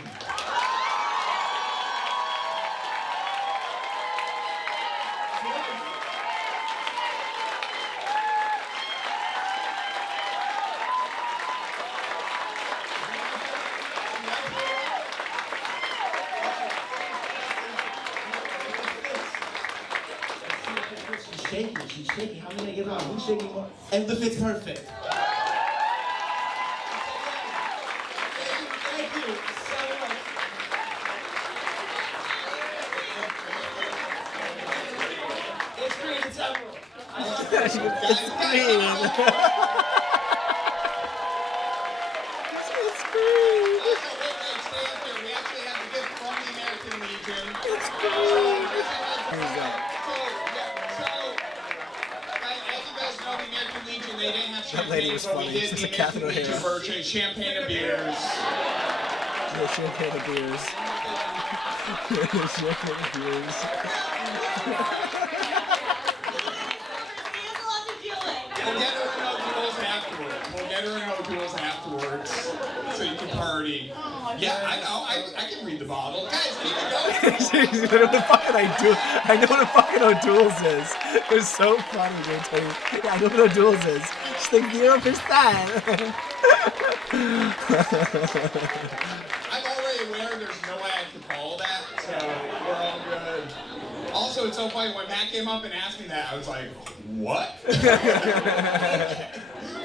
She's shaking. How many I get on? Who's shaking more? And the fit's perfect. Thank you so much. It's green. It's emerald. It's green. It's green. Wait, stay up here. We actually have a gift from the American Legion. It's green. They didn't have That lady champagne, was but we funny. did She's the a Catherine American Legion O'Hara. version, champagne and beers. Yeah, champagne and beers. Champagne and beers. We'll get her in O'Doul's afterwards. So you can party. Yeah, I know. I can read the bottle. Guys, keep it going. I know what the fucking I know what a fucking O'Doul's is. It was so funny, dude. Yeah, I know what O'Doul's is. She's like 0%. I'm already aware there's no way I can call that, so we're all good. Also, it's so funny, when Matt came up and asked me that, I was like, what?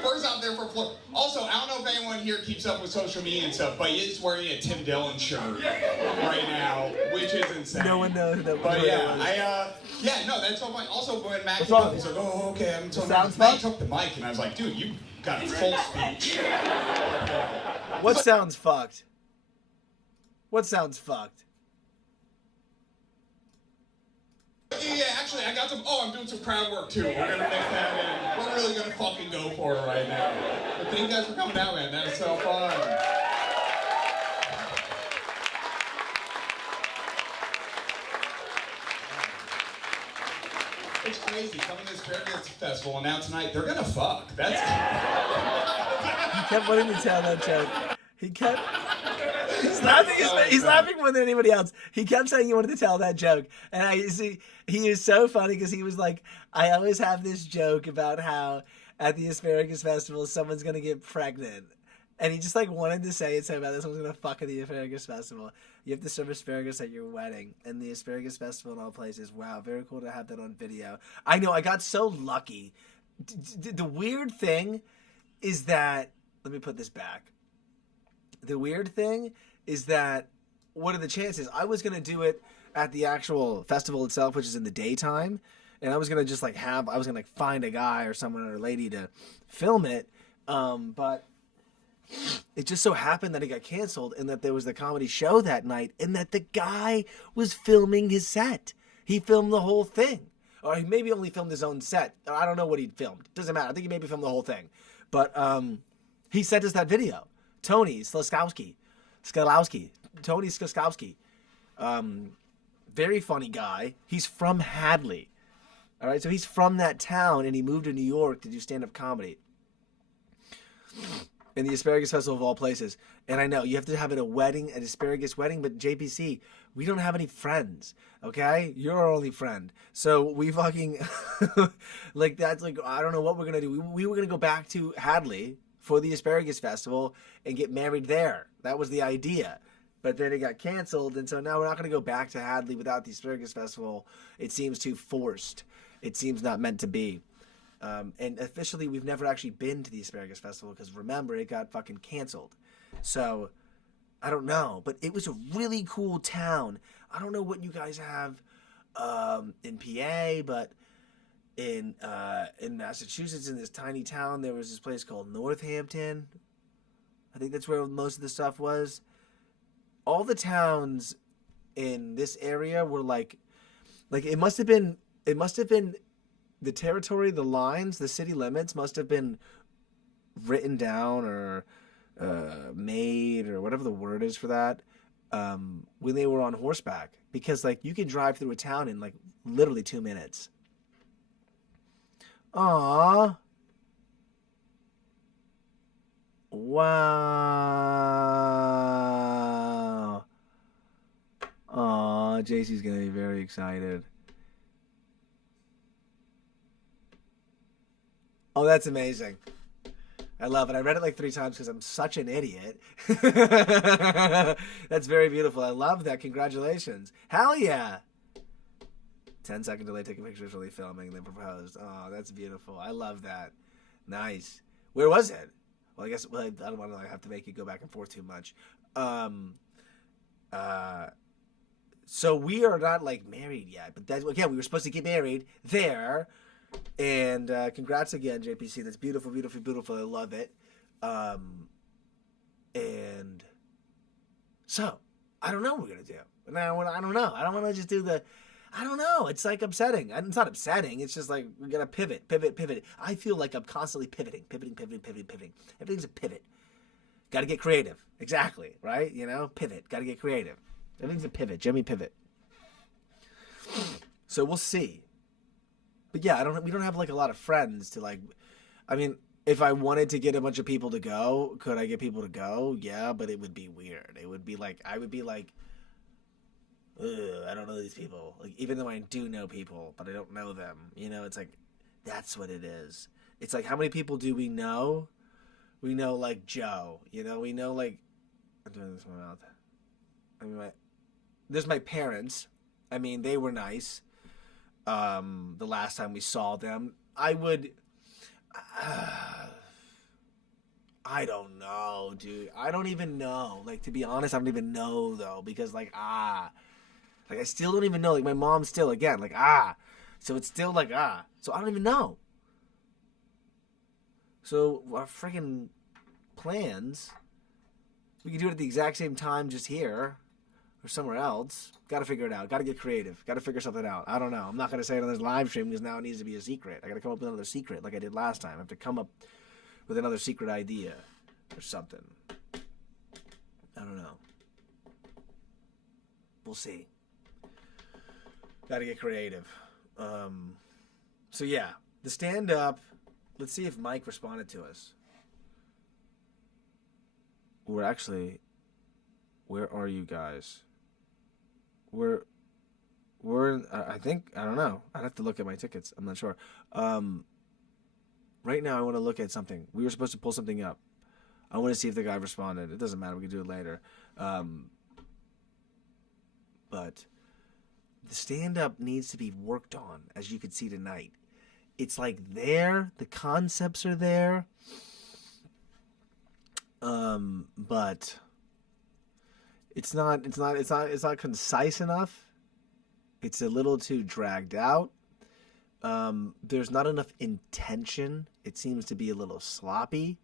First off, there for Florida. Also, I don't know if anyone here keeps up with social media and stuff, but he is wearing a Tim Dillon shirt right now, which is insane. No one knows that. But yeah, no, that's so funny. Also, when Matt came up, he's like, oh, okay, I'm talking Sounds Matt fun? took the mic, and I was like, dude, you got a full speech. What sounds fucked? What sounds fucked? Yeah, actually, I got some. Oh, I'm doing some crowd work too. We're gonna mix that in. We're really gonna fucking go for it right now. But thank you guys for coming out, man. That was so fun. It's crazy coming to this Asparagus Festival, and now tonight they're gonna fuck. That's. He kept wanting to tell that joke. He kept. He's laughing. He's laughing more than anybody else. He kept saying he wanted to tell that joke, and I see he is so funny because he was like, I always have this joke about how at the Asparagus Festival someone's gonna get pregnant, And he just like wanted to say it so bad. This one's gonna fuck at the Asparagus Festival. You have to serve asparagus at your wedding, and the Asparagus Festival in all places. Wow, very cool to have that on video. I know, I got so lucky. The weird thing is that, let me put this back. The weird thing is that, what are the chances? I was gonna do it at the actual festival itself, which is in the daytime, and I was gonna just like I was gonna like find a guy or someone or a lady to film it, but it just so happened that it got canceled and that there was the comedy show that night and that the guy was filming his set. He filmed the whole thing. Or he maybe only filmed his own set. I don't know what he filmed. Doesn't matter. I think he maybe filmed the whole thing. But he sent us that video. Tony Skalowski. Tony Skalowski. Very funny guy. He's from Hadley. All right, so he's from that town and he moved to New York to do stand-up comedy. In the Asparagus Festival of all places. And I know, you have to have it a wedding, an asparagus wedding, but JPC, we don't have any friends, okay? You're our only friend. So we fucking, like, that's like, I don't know what we're going to do. We were going to go back to Hadley for the Asparagus Festival and get married there. That was the idea. But then it got canceled, and so now we're not going to go back to Hadley without the Asparagus Festival. It seems too forced. It seems not meant to be. And officially, we've never actually been to the Asparagus Festival because, remember, it got fucking canceled. So, I don't know. But it was a really cool town. I don't know what you guys have in PA, but in Massachusetts, in this tiny town, there was this place called Northampton. I think that's where most of the stuff was. All the towns in this area were like it must have been the territory, the lines, the city limits must have been written down or made or whatever the word is for that when they were on horseback. Because, like, you can drive through a town in, like, literally 2 minutes. Aww. Wow. Aww, JC's gonna be very excited. Oh, that's amazing. I love it. I read it like 3 times because I'm such an idiot. That's very beautiful. I love that. Congratulations. Hell yeah. 10-second delay taking pictures, really filming, then proposed. Oh, that's beautiful. I love that. Nice. Where was it? Well, I guess I don't want to have to make you go back and forth too much. So we are not like married yet, but that's again, we were supposed to get married there. And congrats again, JPC. That's beautiful, beautiful, beautiful. I love it. And so I don't know what we're gonna do. Now I don't know. I don't want to just do the. I don't know. It's like upsetting. It's not upsetting. It's just like we gotta pivot. I feel like I'm constantly pivoting. Everything's a pivot. Got to get creative. Exactly. Right. You know, pivot. Got to get creative. Everything's a pivot. Jimmy Pivot. So we'll see. But yeah, we don't have like a lot of friends to like. I mean, if I wanted to get a bunch of people to go, could I get people to go? Yeah, but it would be weird. It would be like I would be like, ugh, I don't know these people. Like, even though I do know people, but I don't know them. You know, it's like that's what it is. It's like, how many people do we know? We know like Joe. You know, we know like I'm doing this one out. I mean, there's my parents. I mean, they were nice. The last time we saw them, I don't know, dude. I don't even know. Like, to be honest, I don't even know though, because like I still don't even know. Like, my mom still again, like so it's still like so I don't even know. So our freaking plans, we can do it at the exact same time, just here. Or somewhere else. Got to figure it out. Got to get creative. Got to figure something out. I don't know. I'm not going to say it on this live stream because now it needs to be a secret. I got to come up with another secret like I did last time. I have to come up with another secret idea or something. I don't know. We'll see. Got to get creative. So yeah, the stand-up. Let's see if Mike responded to us. We're actually... Where are you guys? We're I think, I don't know. I'd have to look at my tickets. I'm not sure. Right now I want to look at something. We were supposed to pull something up. I want to see if the guy responded. It doesn't matter. We can do it later. But the stand-up needs to be worked on, as you could see tonight. It's like there, the concepts are there, but it's not concise enough. It's a little too dragged out. There's not enough intention. It seems to be a little sloppy.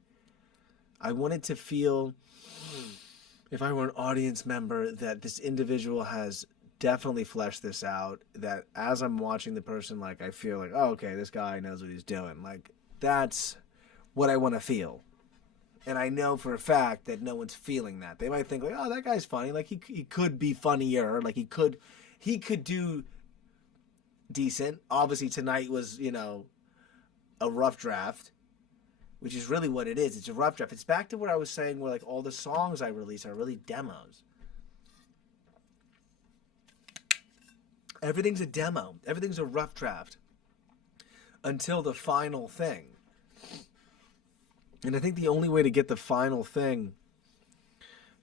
I wanted to feel, if I were an audience member, that this individual has definitely fleshed this out, that as I'm watching the person, like, I feel like, oh, okay, this guy knows what he's doing. Like, that's what I want to feel. And I know for a fact that no one's feeling that. They might think, like, oh, that guy's funny. Like, he could be funnier. Like, he could do decent. Obviously, tonight was, a rough draft, which is really what it is. It's a rough draft. It's back to what I was saying, where, like, all the songs I release are really demos. Everything's a demo. Everything's a rough draft until the final thing. And I think the only way to get the final thing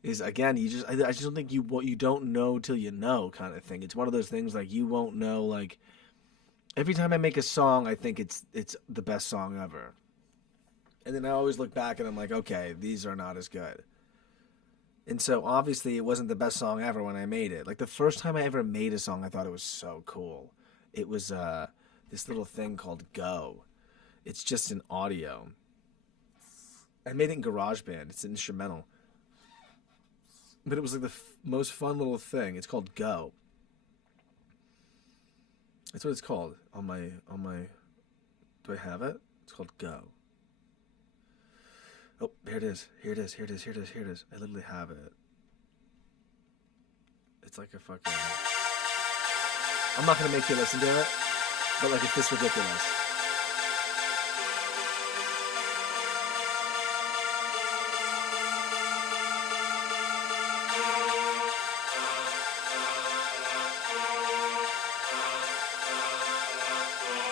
is, again, I just don't think you don't know till you know kind of thing. It's one of those things, like, you won't know. Like, every time I make a song, I think it's the best song ever. And then I always look back and I'm like, okay, these are not as good. And so, obviously, it wasn't the best song ever when I made it. Like, the first time I ever made a song, I thought it was so cool. It was this little thing called Go. It's just an audio. I made it in GarageBand. It's an instrumental. But it was like the most fun little thing. It's called Go. That's what it's called on my. Do I have it? It's called Go. Oh, here it is. Here it is. I literally have it. It's like a fucking... I'm not going to make you listen to it, but, like, it's this ridiculous.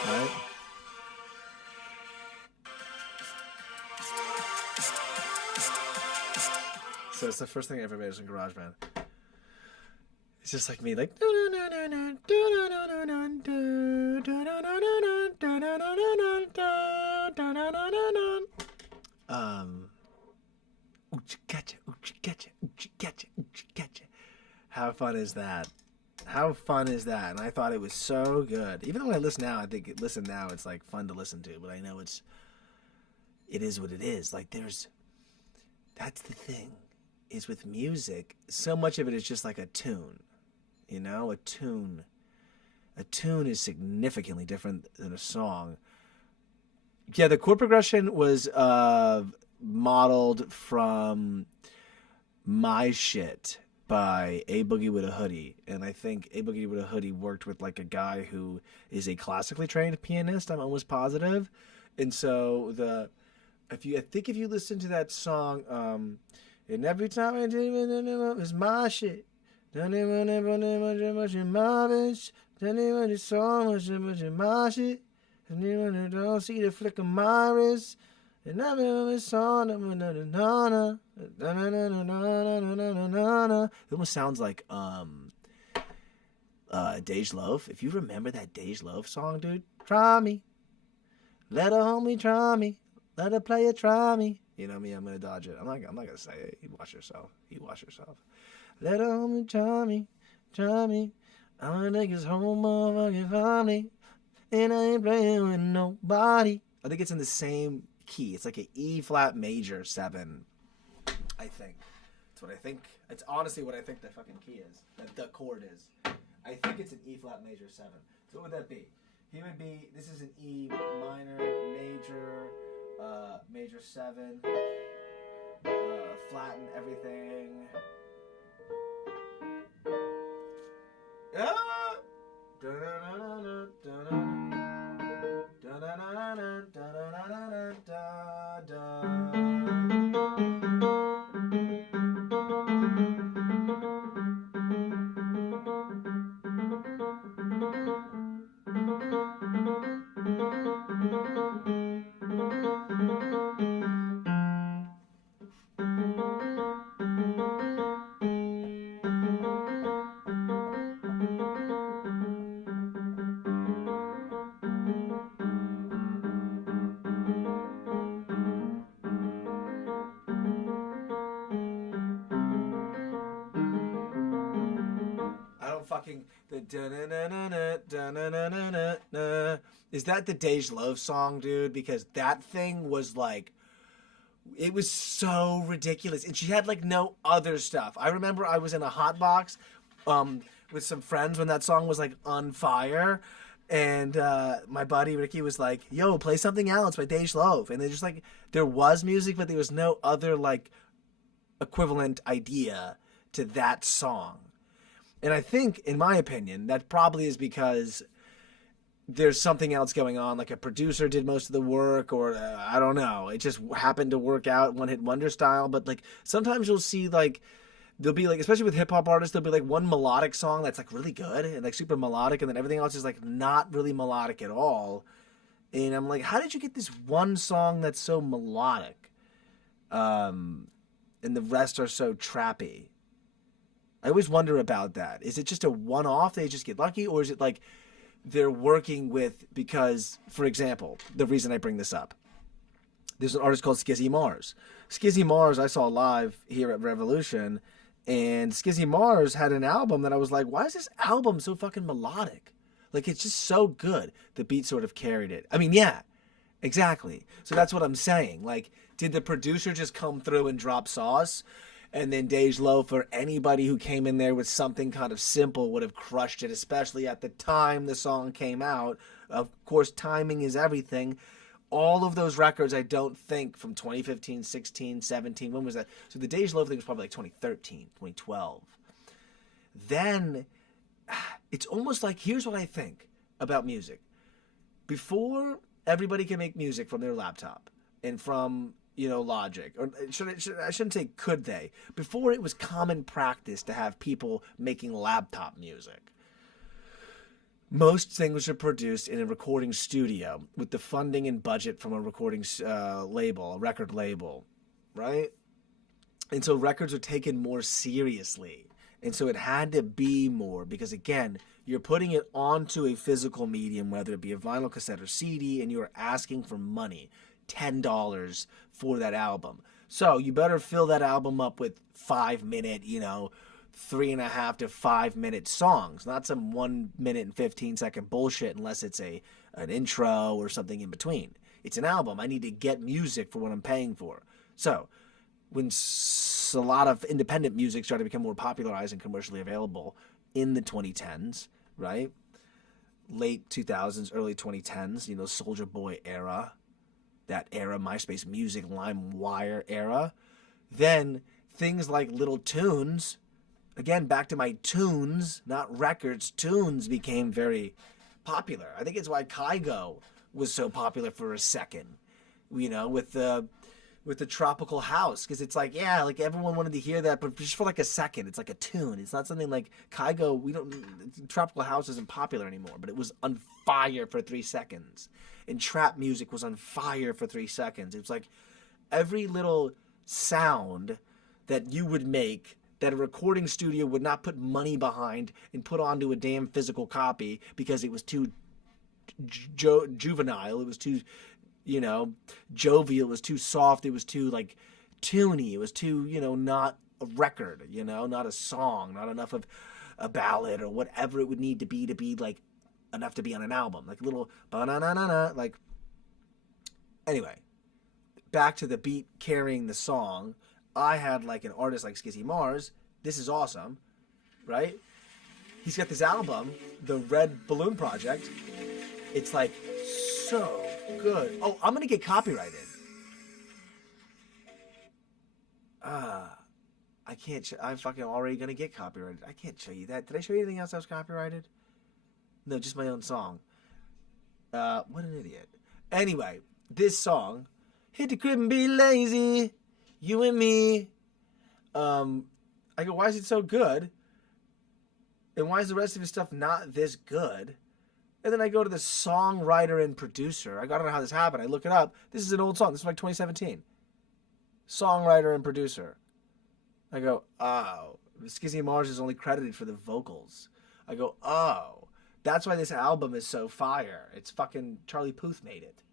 Right? So it's the first thing I ever made was in GarageBand. It's just like me, like... Gotcha. How fun is that? How fun is that? And I thought it was so good. Even though when I listen now, it's like fun to listen to, but I know it is what it is. Like, that's the thing, is with music, so much of it is just like a tune. A tune. A tune is significantly different than a song. Yeah, the chord progression was modeled from My Shit by A Boogie with a Hoodie. And I think A Boogie with a Hoodie worked with, like, a guy who is a classically trained pianist, I'm almost positive. And so if you listen to that song, and every time I do it, it's my shit. Don't even much in my bitch. Don't even so much in my shit. And even don't see the flick of my wrist. And I'm in song. It almost sounds like Dej Loaf. If you remember that Dej Loaf song, dude, try me. Let a homie try me. Let a player try me. You know me, I'm gonna dodge it. I'm not gonna say it. You watch yourself. Let a homie try me. I'm a nigga's home motherfucking family. And I ain't playing with nobody. I think it's in the same key. It's like an E flat major 7. I think. That's what I think. It's honestly what I think the fucking key is. The chord is. I think it's an E flat major 7. So what would that be? This is an E minor major, major 7, flatten everything. fucking the da-na-na-na-na-na-na-na-na. Is that the Dej Loaf song, dude? Because that thing was like, it was so ridiculous, and she had like no other stuff. I remember I was in a hot box with some friends when that song was like on fire, and my buddy Ricky was like, "Yo, play something else by Dej Loaf," and they just like, there was music, but there was no other like equivalent idea to that song. And I think, in my opinion, that probably is because there's something else going on, like a producer did most of the work, or I don't know, it just happened to work out one-hit wonder style. But like sometimes you'll see like, there'll be like, especially with hip-hop artists, there'll be like one melodic song that's like really good and like super melodic, and then everything else is like not really melodic at all. And I'm like, how did you get this one song that's so melodic and the rest are so trappy? I always wonder about that. Is it just a one-off, they just get lucky, or is it like they're working with, because, for example, the reason I bring this up, there's an artist called Skizzy Mars. Skizzy Mars I saw live here at Revolution, and Skizzy Mars had an album that I was like, why is this album so fucking melodic? Like, it's just so good. The beat sort of carried it. I mean, yeah, exactly. So that's what I'm saying. Like, did the producer just come through and drop sauce? And then Dej Loaf or anybody who came in there with something kind of simple would have crushed it, especially at the time the song came out. Of course, timing is everything. All of those records, I don't think, from 2015, 16, 17, when was that? So the Dej Loaf thing was probably like 2013, 2012. Then, it's almost like, here's what I think about music. Before everybody can make music from their laptop and from, you know, Logic, or I shouldn't say could they. Before, it was common practice to have people making laptop music. Most things are produced in a recording studio with the funding and budget from a recording label, a record label, right? And so records are taken more seriously. And so it had to be more because, again, you're putting it onto a physical medium, whether it be a vinyl cassette or CD, and you're asking for money. $10 for that album. So you better fill that album up with 5-minute, 3.5 to 5-minute songs, not some 1 minute and 15-second bullshit unless it's an intro or something in between. It's an album. I need to get music for what I'm paying for. So when a lot of independent music started to become more popularized and commercially available in the 2010s, right? Late 2000s, early 2010s, Soulja Boy era, that era, MySpace Music, LimeWire era. Then things like Little Tunes, again, back to my tunes, not records, tunes became very popular. I think it's why Kygo was so popular for a second, with the Tropical House, because it's like, yeah, like everyone wanted to hear that, but just for like a second. It's like a tune. It's not something like Kygo. Tropical House isn't popular anymore, but it was on fire for 3 seconds. And trap music was on fire for 3 seconds. It was like every little sound that you would make that a recording studio would not put money behind and put onto a damn physical copy because it was too juvenile. It was too, jovial. It was too soft. It was too, like, tuney. It was too, not a record, not a song, not enough of a ballad or whatever it would need to be, like, enough to be on an album, like a little ba-na-na-na-na, like. Anyway, back to the beat carrying the song. I had like an artist like Skizzy Mars. This is awesome, right? He's got this album, the Red Balloon Project. It's like so good. Oh, I'm gonna get copyrighted. I can't. I'm fucking already gonna get copyrighted. I can't show you that. Did I show you anything else that was copyrighted? No, just my own song. What an idiot. Anyway, this song, hit the crib and be lazy, you and me. I go, why is it so good? And why is the rest of his stuff not this good? And then I go to the songwriter and producer. I don't know how this happened. I look it up. This is an old song. This is like 2017. Songwriter and producer. I go, oh. Skizzy Mars is only credited for the vocals. I go, oh. That's why this album is so fire. It's fucking Charlie Puth made it.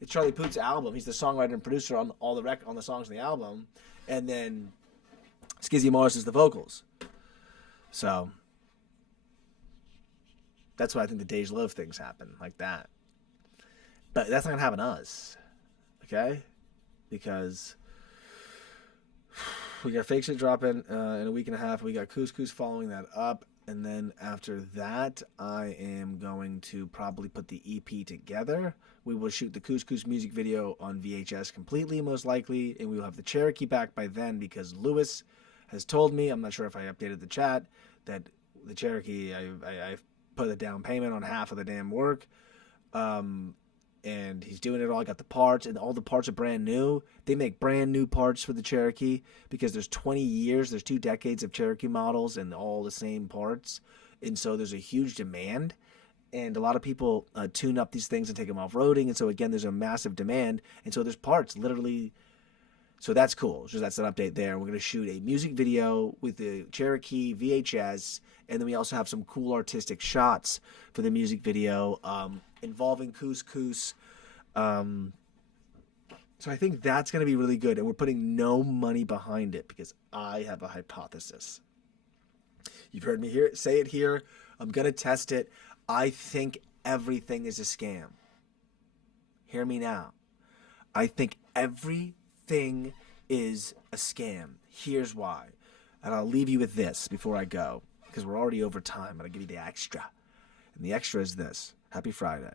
It's Charlie Puth's album. He's the songwriter and producer on all on the songs on the album, and then Skizzy Mars is the vocals. So That's why I think the Dej Loaf things happen like that. But that's not going to happen to us. Okay? Because we got Fake Shit dropping in a week and a half. We got Couscous following that up. And then after that, I am going to probably put the EP together. We will shoot the Couscous music video on VHS completely, most likely. And we will have the Cherokee back by then because Lewis has told me, I'm not sure if I updated the chat, that the Cherokee, I put a down payment on half of the damn work. And he's doing it all. I got the parts, and all the parts are brand new. They make brand new parts for the Cherokee because there's 20 years, there's 2 decades of Cherokee models and all the same parts. And so there's a huge demand. And a lot of people tune up these things and take them off-roading. And so, again, there's a massive demand. And so there's parts literally. So that's cool. So that's an update there. We're going to shoot a music video with the Cherokee VHS. And then we also have some cool artistic shots for the music video involving Couscous. So I think that's going to be really good. And we're putting no money behind it because I have a hypothesis. You've heard me say it here. I'm going to test it. I think everything is a scam. Hear me now. I think everything is a scam. Here's why. And I'll leave you with this before I go, because we're already over time. I'm going to give you the extra. And the extra is this. Happy Friday.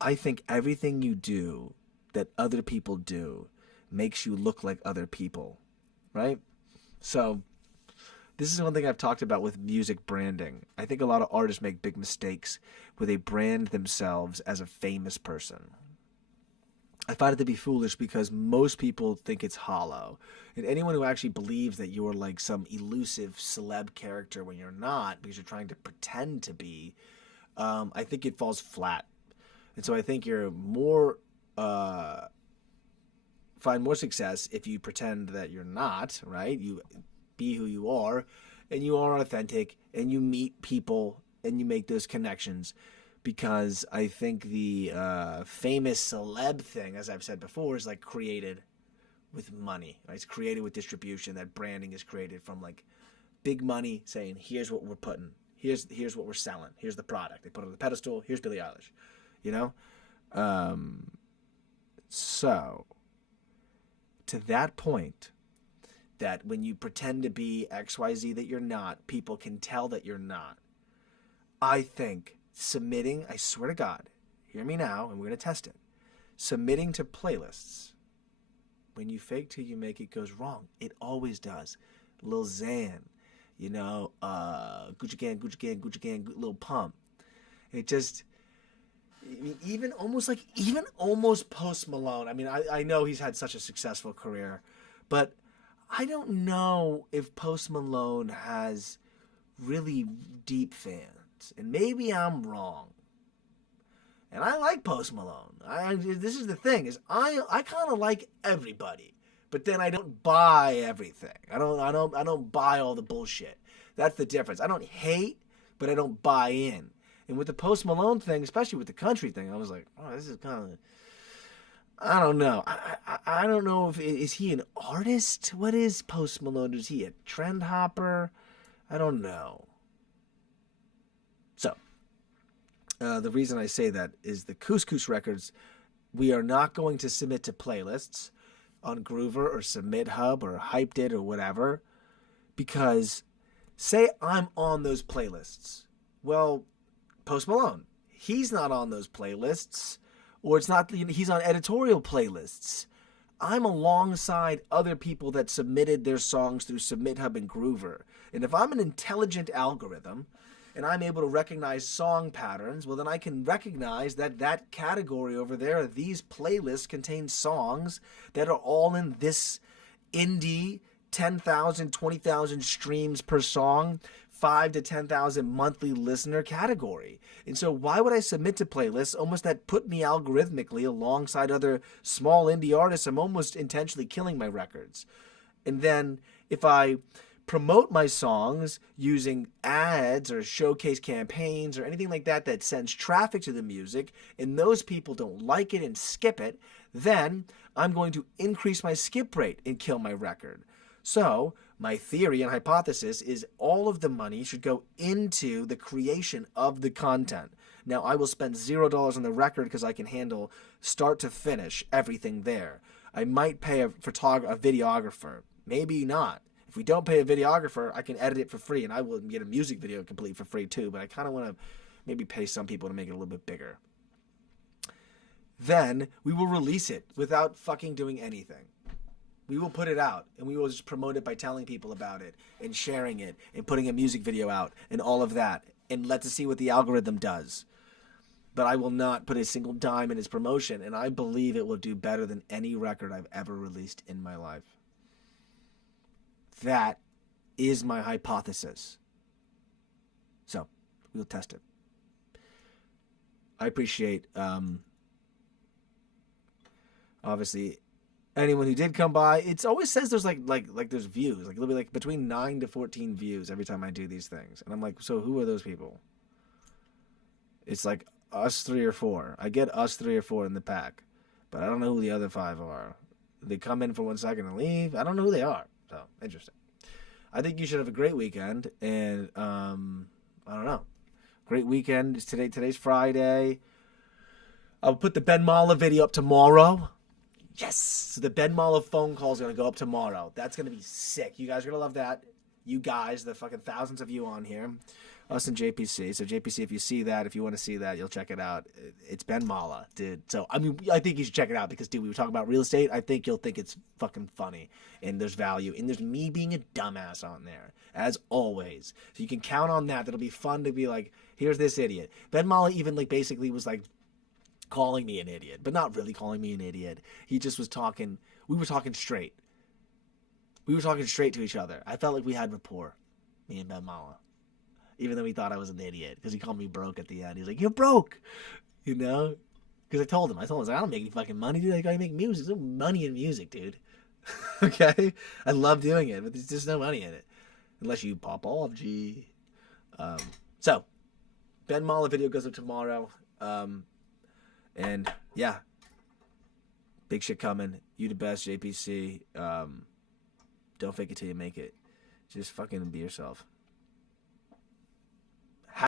I think everything you do that other people do makes you look like other people, right? So this is one thing I've talked about with music branding. I think a lot of artists make big mistakes where they brand themselves as a famous person. I find it to be foolish because most people think it's hollow. And anyone who actually believes that you're like some elusive celeb character when you're not, because you're trying to pretend to be, I think it falls flat. And so I think you're more, find more success if you pretend that you're not, right? You be who you are, and you are authentic, and you meet people, and you make those connections. Because I think the famous celeb thing, as I've said before, is like created with money. Right? It's created with distribution. That branding is created from like big money saying, here's what we're putting. Here's what we're selling. Here's the product. They put it on the pedestal. Here's Billie Eilish. You know? So, to that point, that when you pretend to be XYZ that you're not, people can tell that you're not. I think submitting, I swear to God, hear me now, and we're going to test it. Submitting to playlists, when you fake till you make it goes wrong. It always does. Lil Xan, you know, Gucci Gang, Gucci Gang, Gucci Gang, Lil Pump. It just, I mean, even almost Post Malone. I mean, I know he's had such a successful career, but I don't know if Post Malone has really deep fans. And maybe I'm wrong. And I like Post Malone. This is the thing, is I kind of like everybody, but then I don't buy everything. I don't buy all the bullshit. That's the difference. I don't hate, but I don't buy in. And with the Post Malone thing, especially with the country thing, I was like, oh, this is kind of, I don't know. I don't know if is he an artist? What is Post Malone? Is he a trend hopper? I don't know. So, the reason I say that is the Couscous records, we are not going to submit to playlists on Groover or Submit Hub or Hyped It or whatever, because say I'm on those playlists. Well, Post Malone, he's not on those playlists, or it's not, he's on editorial playlists. I'm alongside other people that submitted their songs through Submit Hub and Groover. And if I'm an intelligent algorithm, and I'm able to recognize song patterns, well, then I can recognize that that category over there, these playlists contain songs that are all in this indie, 10,000, 20,000 streams per song, 5 to 10,000 monthly listener category. And so why would I submit to playlists almost that put me algorithmically alongside other small indie artists? I'm almost intentionally killing my records. And then if I promote my songs using ads or showcase campaigns or anything like that that sends traffic to the music, and those people don't like it and skip it, then I'm going to increase my skip rate and kill my record. So My theory and hypothesis is all of the money should go into the creation of the content. Now, I will spend $0 on the record because I can handle start to finish everything there. I might pay a videographer. Maybe not. If we don't pay a videographer, I can edit it for free, and I will get a music video complete for free too, but I kind of want to maybe pay some people to make it a little bit bigger. Then we will release it without fucking doing anything. We will put it out, and we will just promote it by telling people about it and sharing it and putting a music video out and all of that, and let's see what the algorithm does. But I will not put a single dime in its promotion, and I believe it will do better than any record I've ever released in my life. That is my hypothesis. So, we'll test it. I appreciate, obviously, anyone who did come by. It always says there's like there's views. Like, it'll be like between 9 to 14 views every time I do these things. And I'm like, so who are those people? It's like us 3 or 4. I get us 3 or 4 in the pack. But I don't know who the other 5 are. They come in for 1 second and leave. I don't know who they are. So, interesting. I think you should have a great weekend. And, I don't know. Great weekend. Today's Friday. I'll put the Ben Mala video up tomorrow. Yes! So the Ben Mala phone call is going to go up tomorrow. That's going to be sick. You guys are going to love that. You guys, the fucking thousands of you on here. Us and JPC. So JPC, if you see that, if you want to see that, you'll check it out. It's Ben Mala, dude. So, I mean, I think you should check it out because, dude, we were talking about real estate. I think you'll think it's fucking funny. And there's value. And there's me being a dumbass on there, as always. So you can count on that. That'll be fun to be like, here's this idiot. Ben Mala even, like, basically was like, calling me an idiot, but not really calling me an idiot. He just was talking, we were talking straight. We were talking straight to each other. I felt like we had rapport, me and Ben Mala. Even though he thought I was an idiot, because he called me broke at the end. He's like, you're broke, you know? Because I told him, I was like, I don't make any fucking money, dude. I gotta make music. There's no money in music, dude. Okay? I love doing it, but there's just no money in it. Unless you pop off, gee. So, Ben Mala video goes up tomorrow. And yeah, big shit coming. You the best, JPC. Don't fake it till you make it. Just fucking be yourself.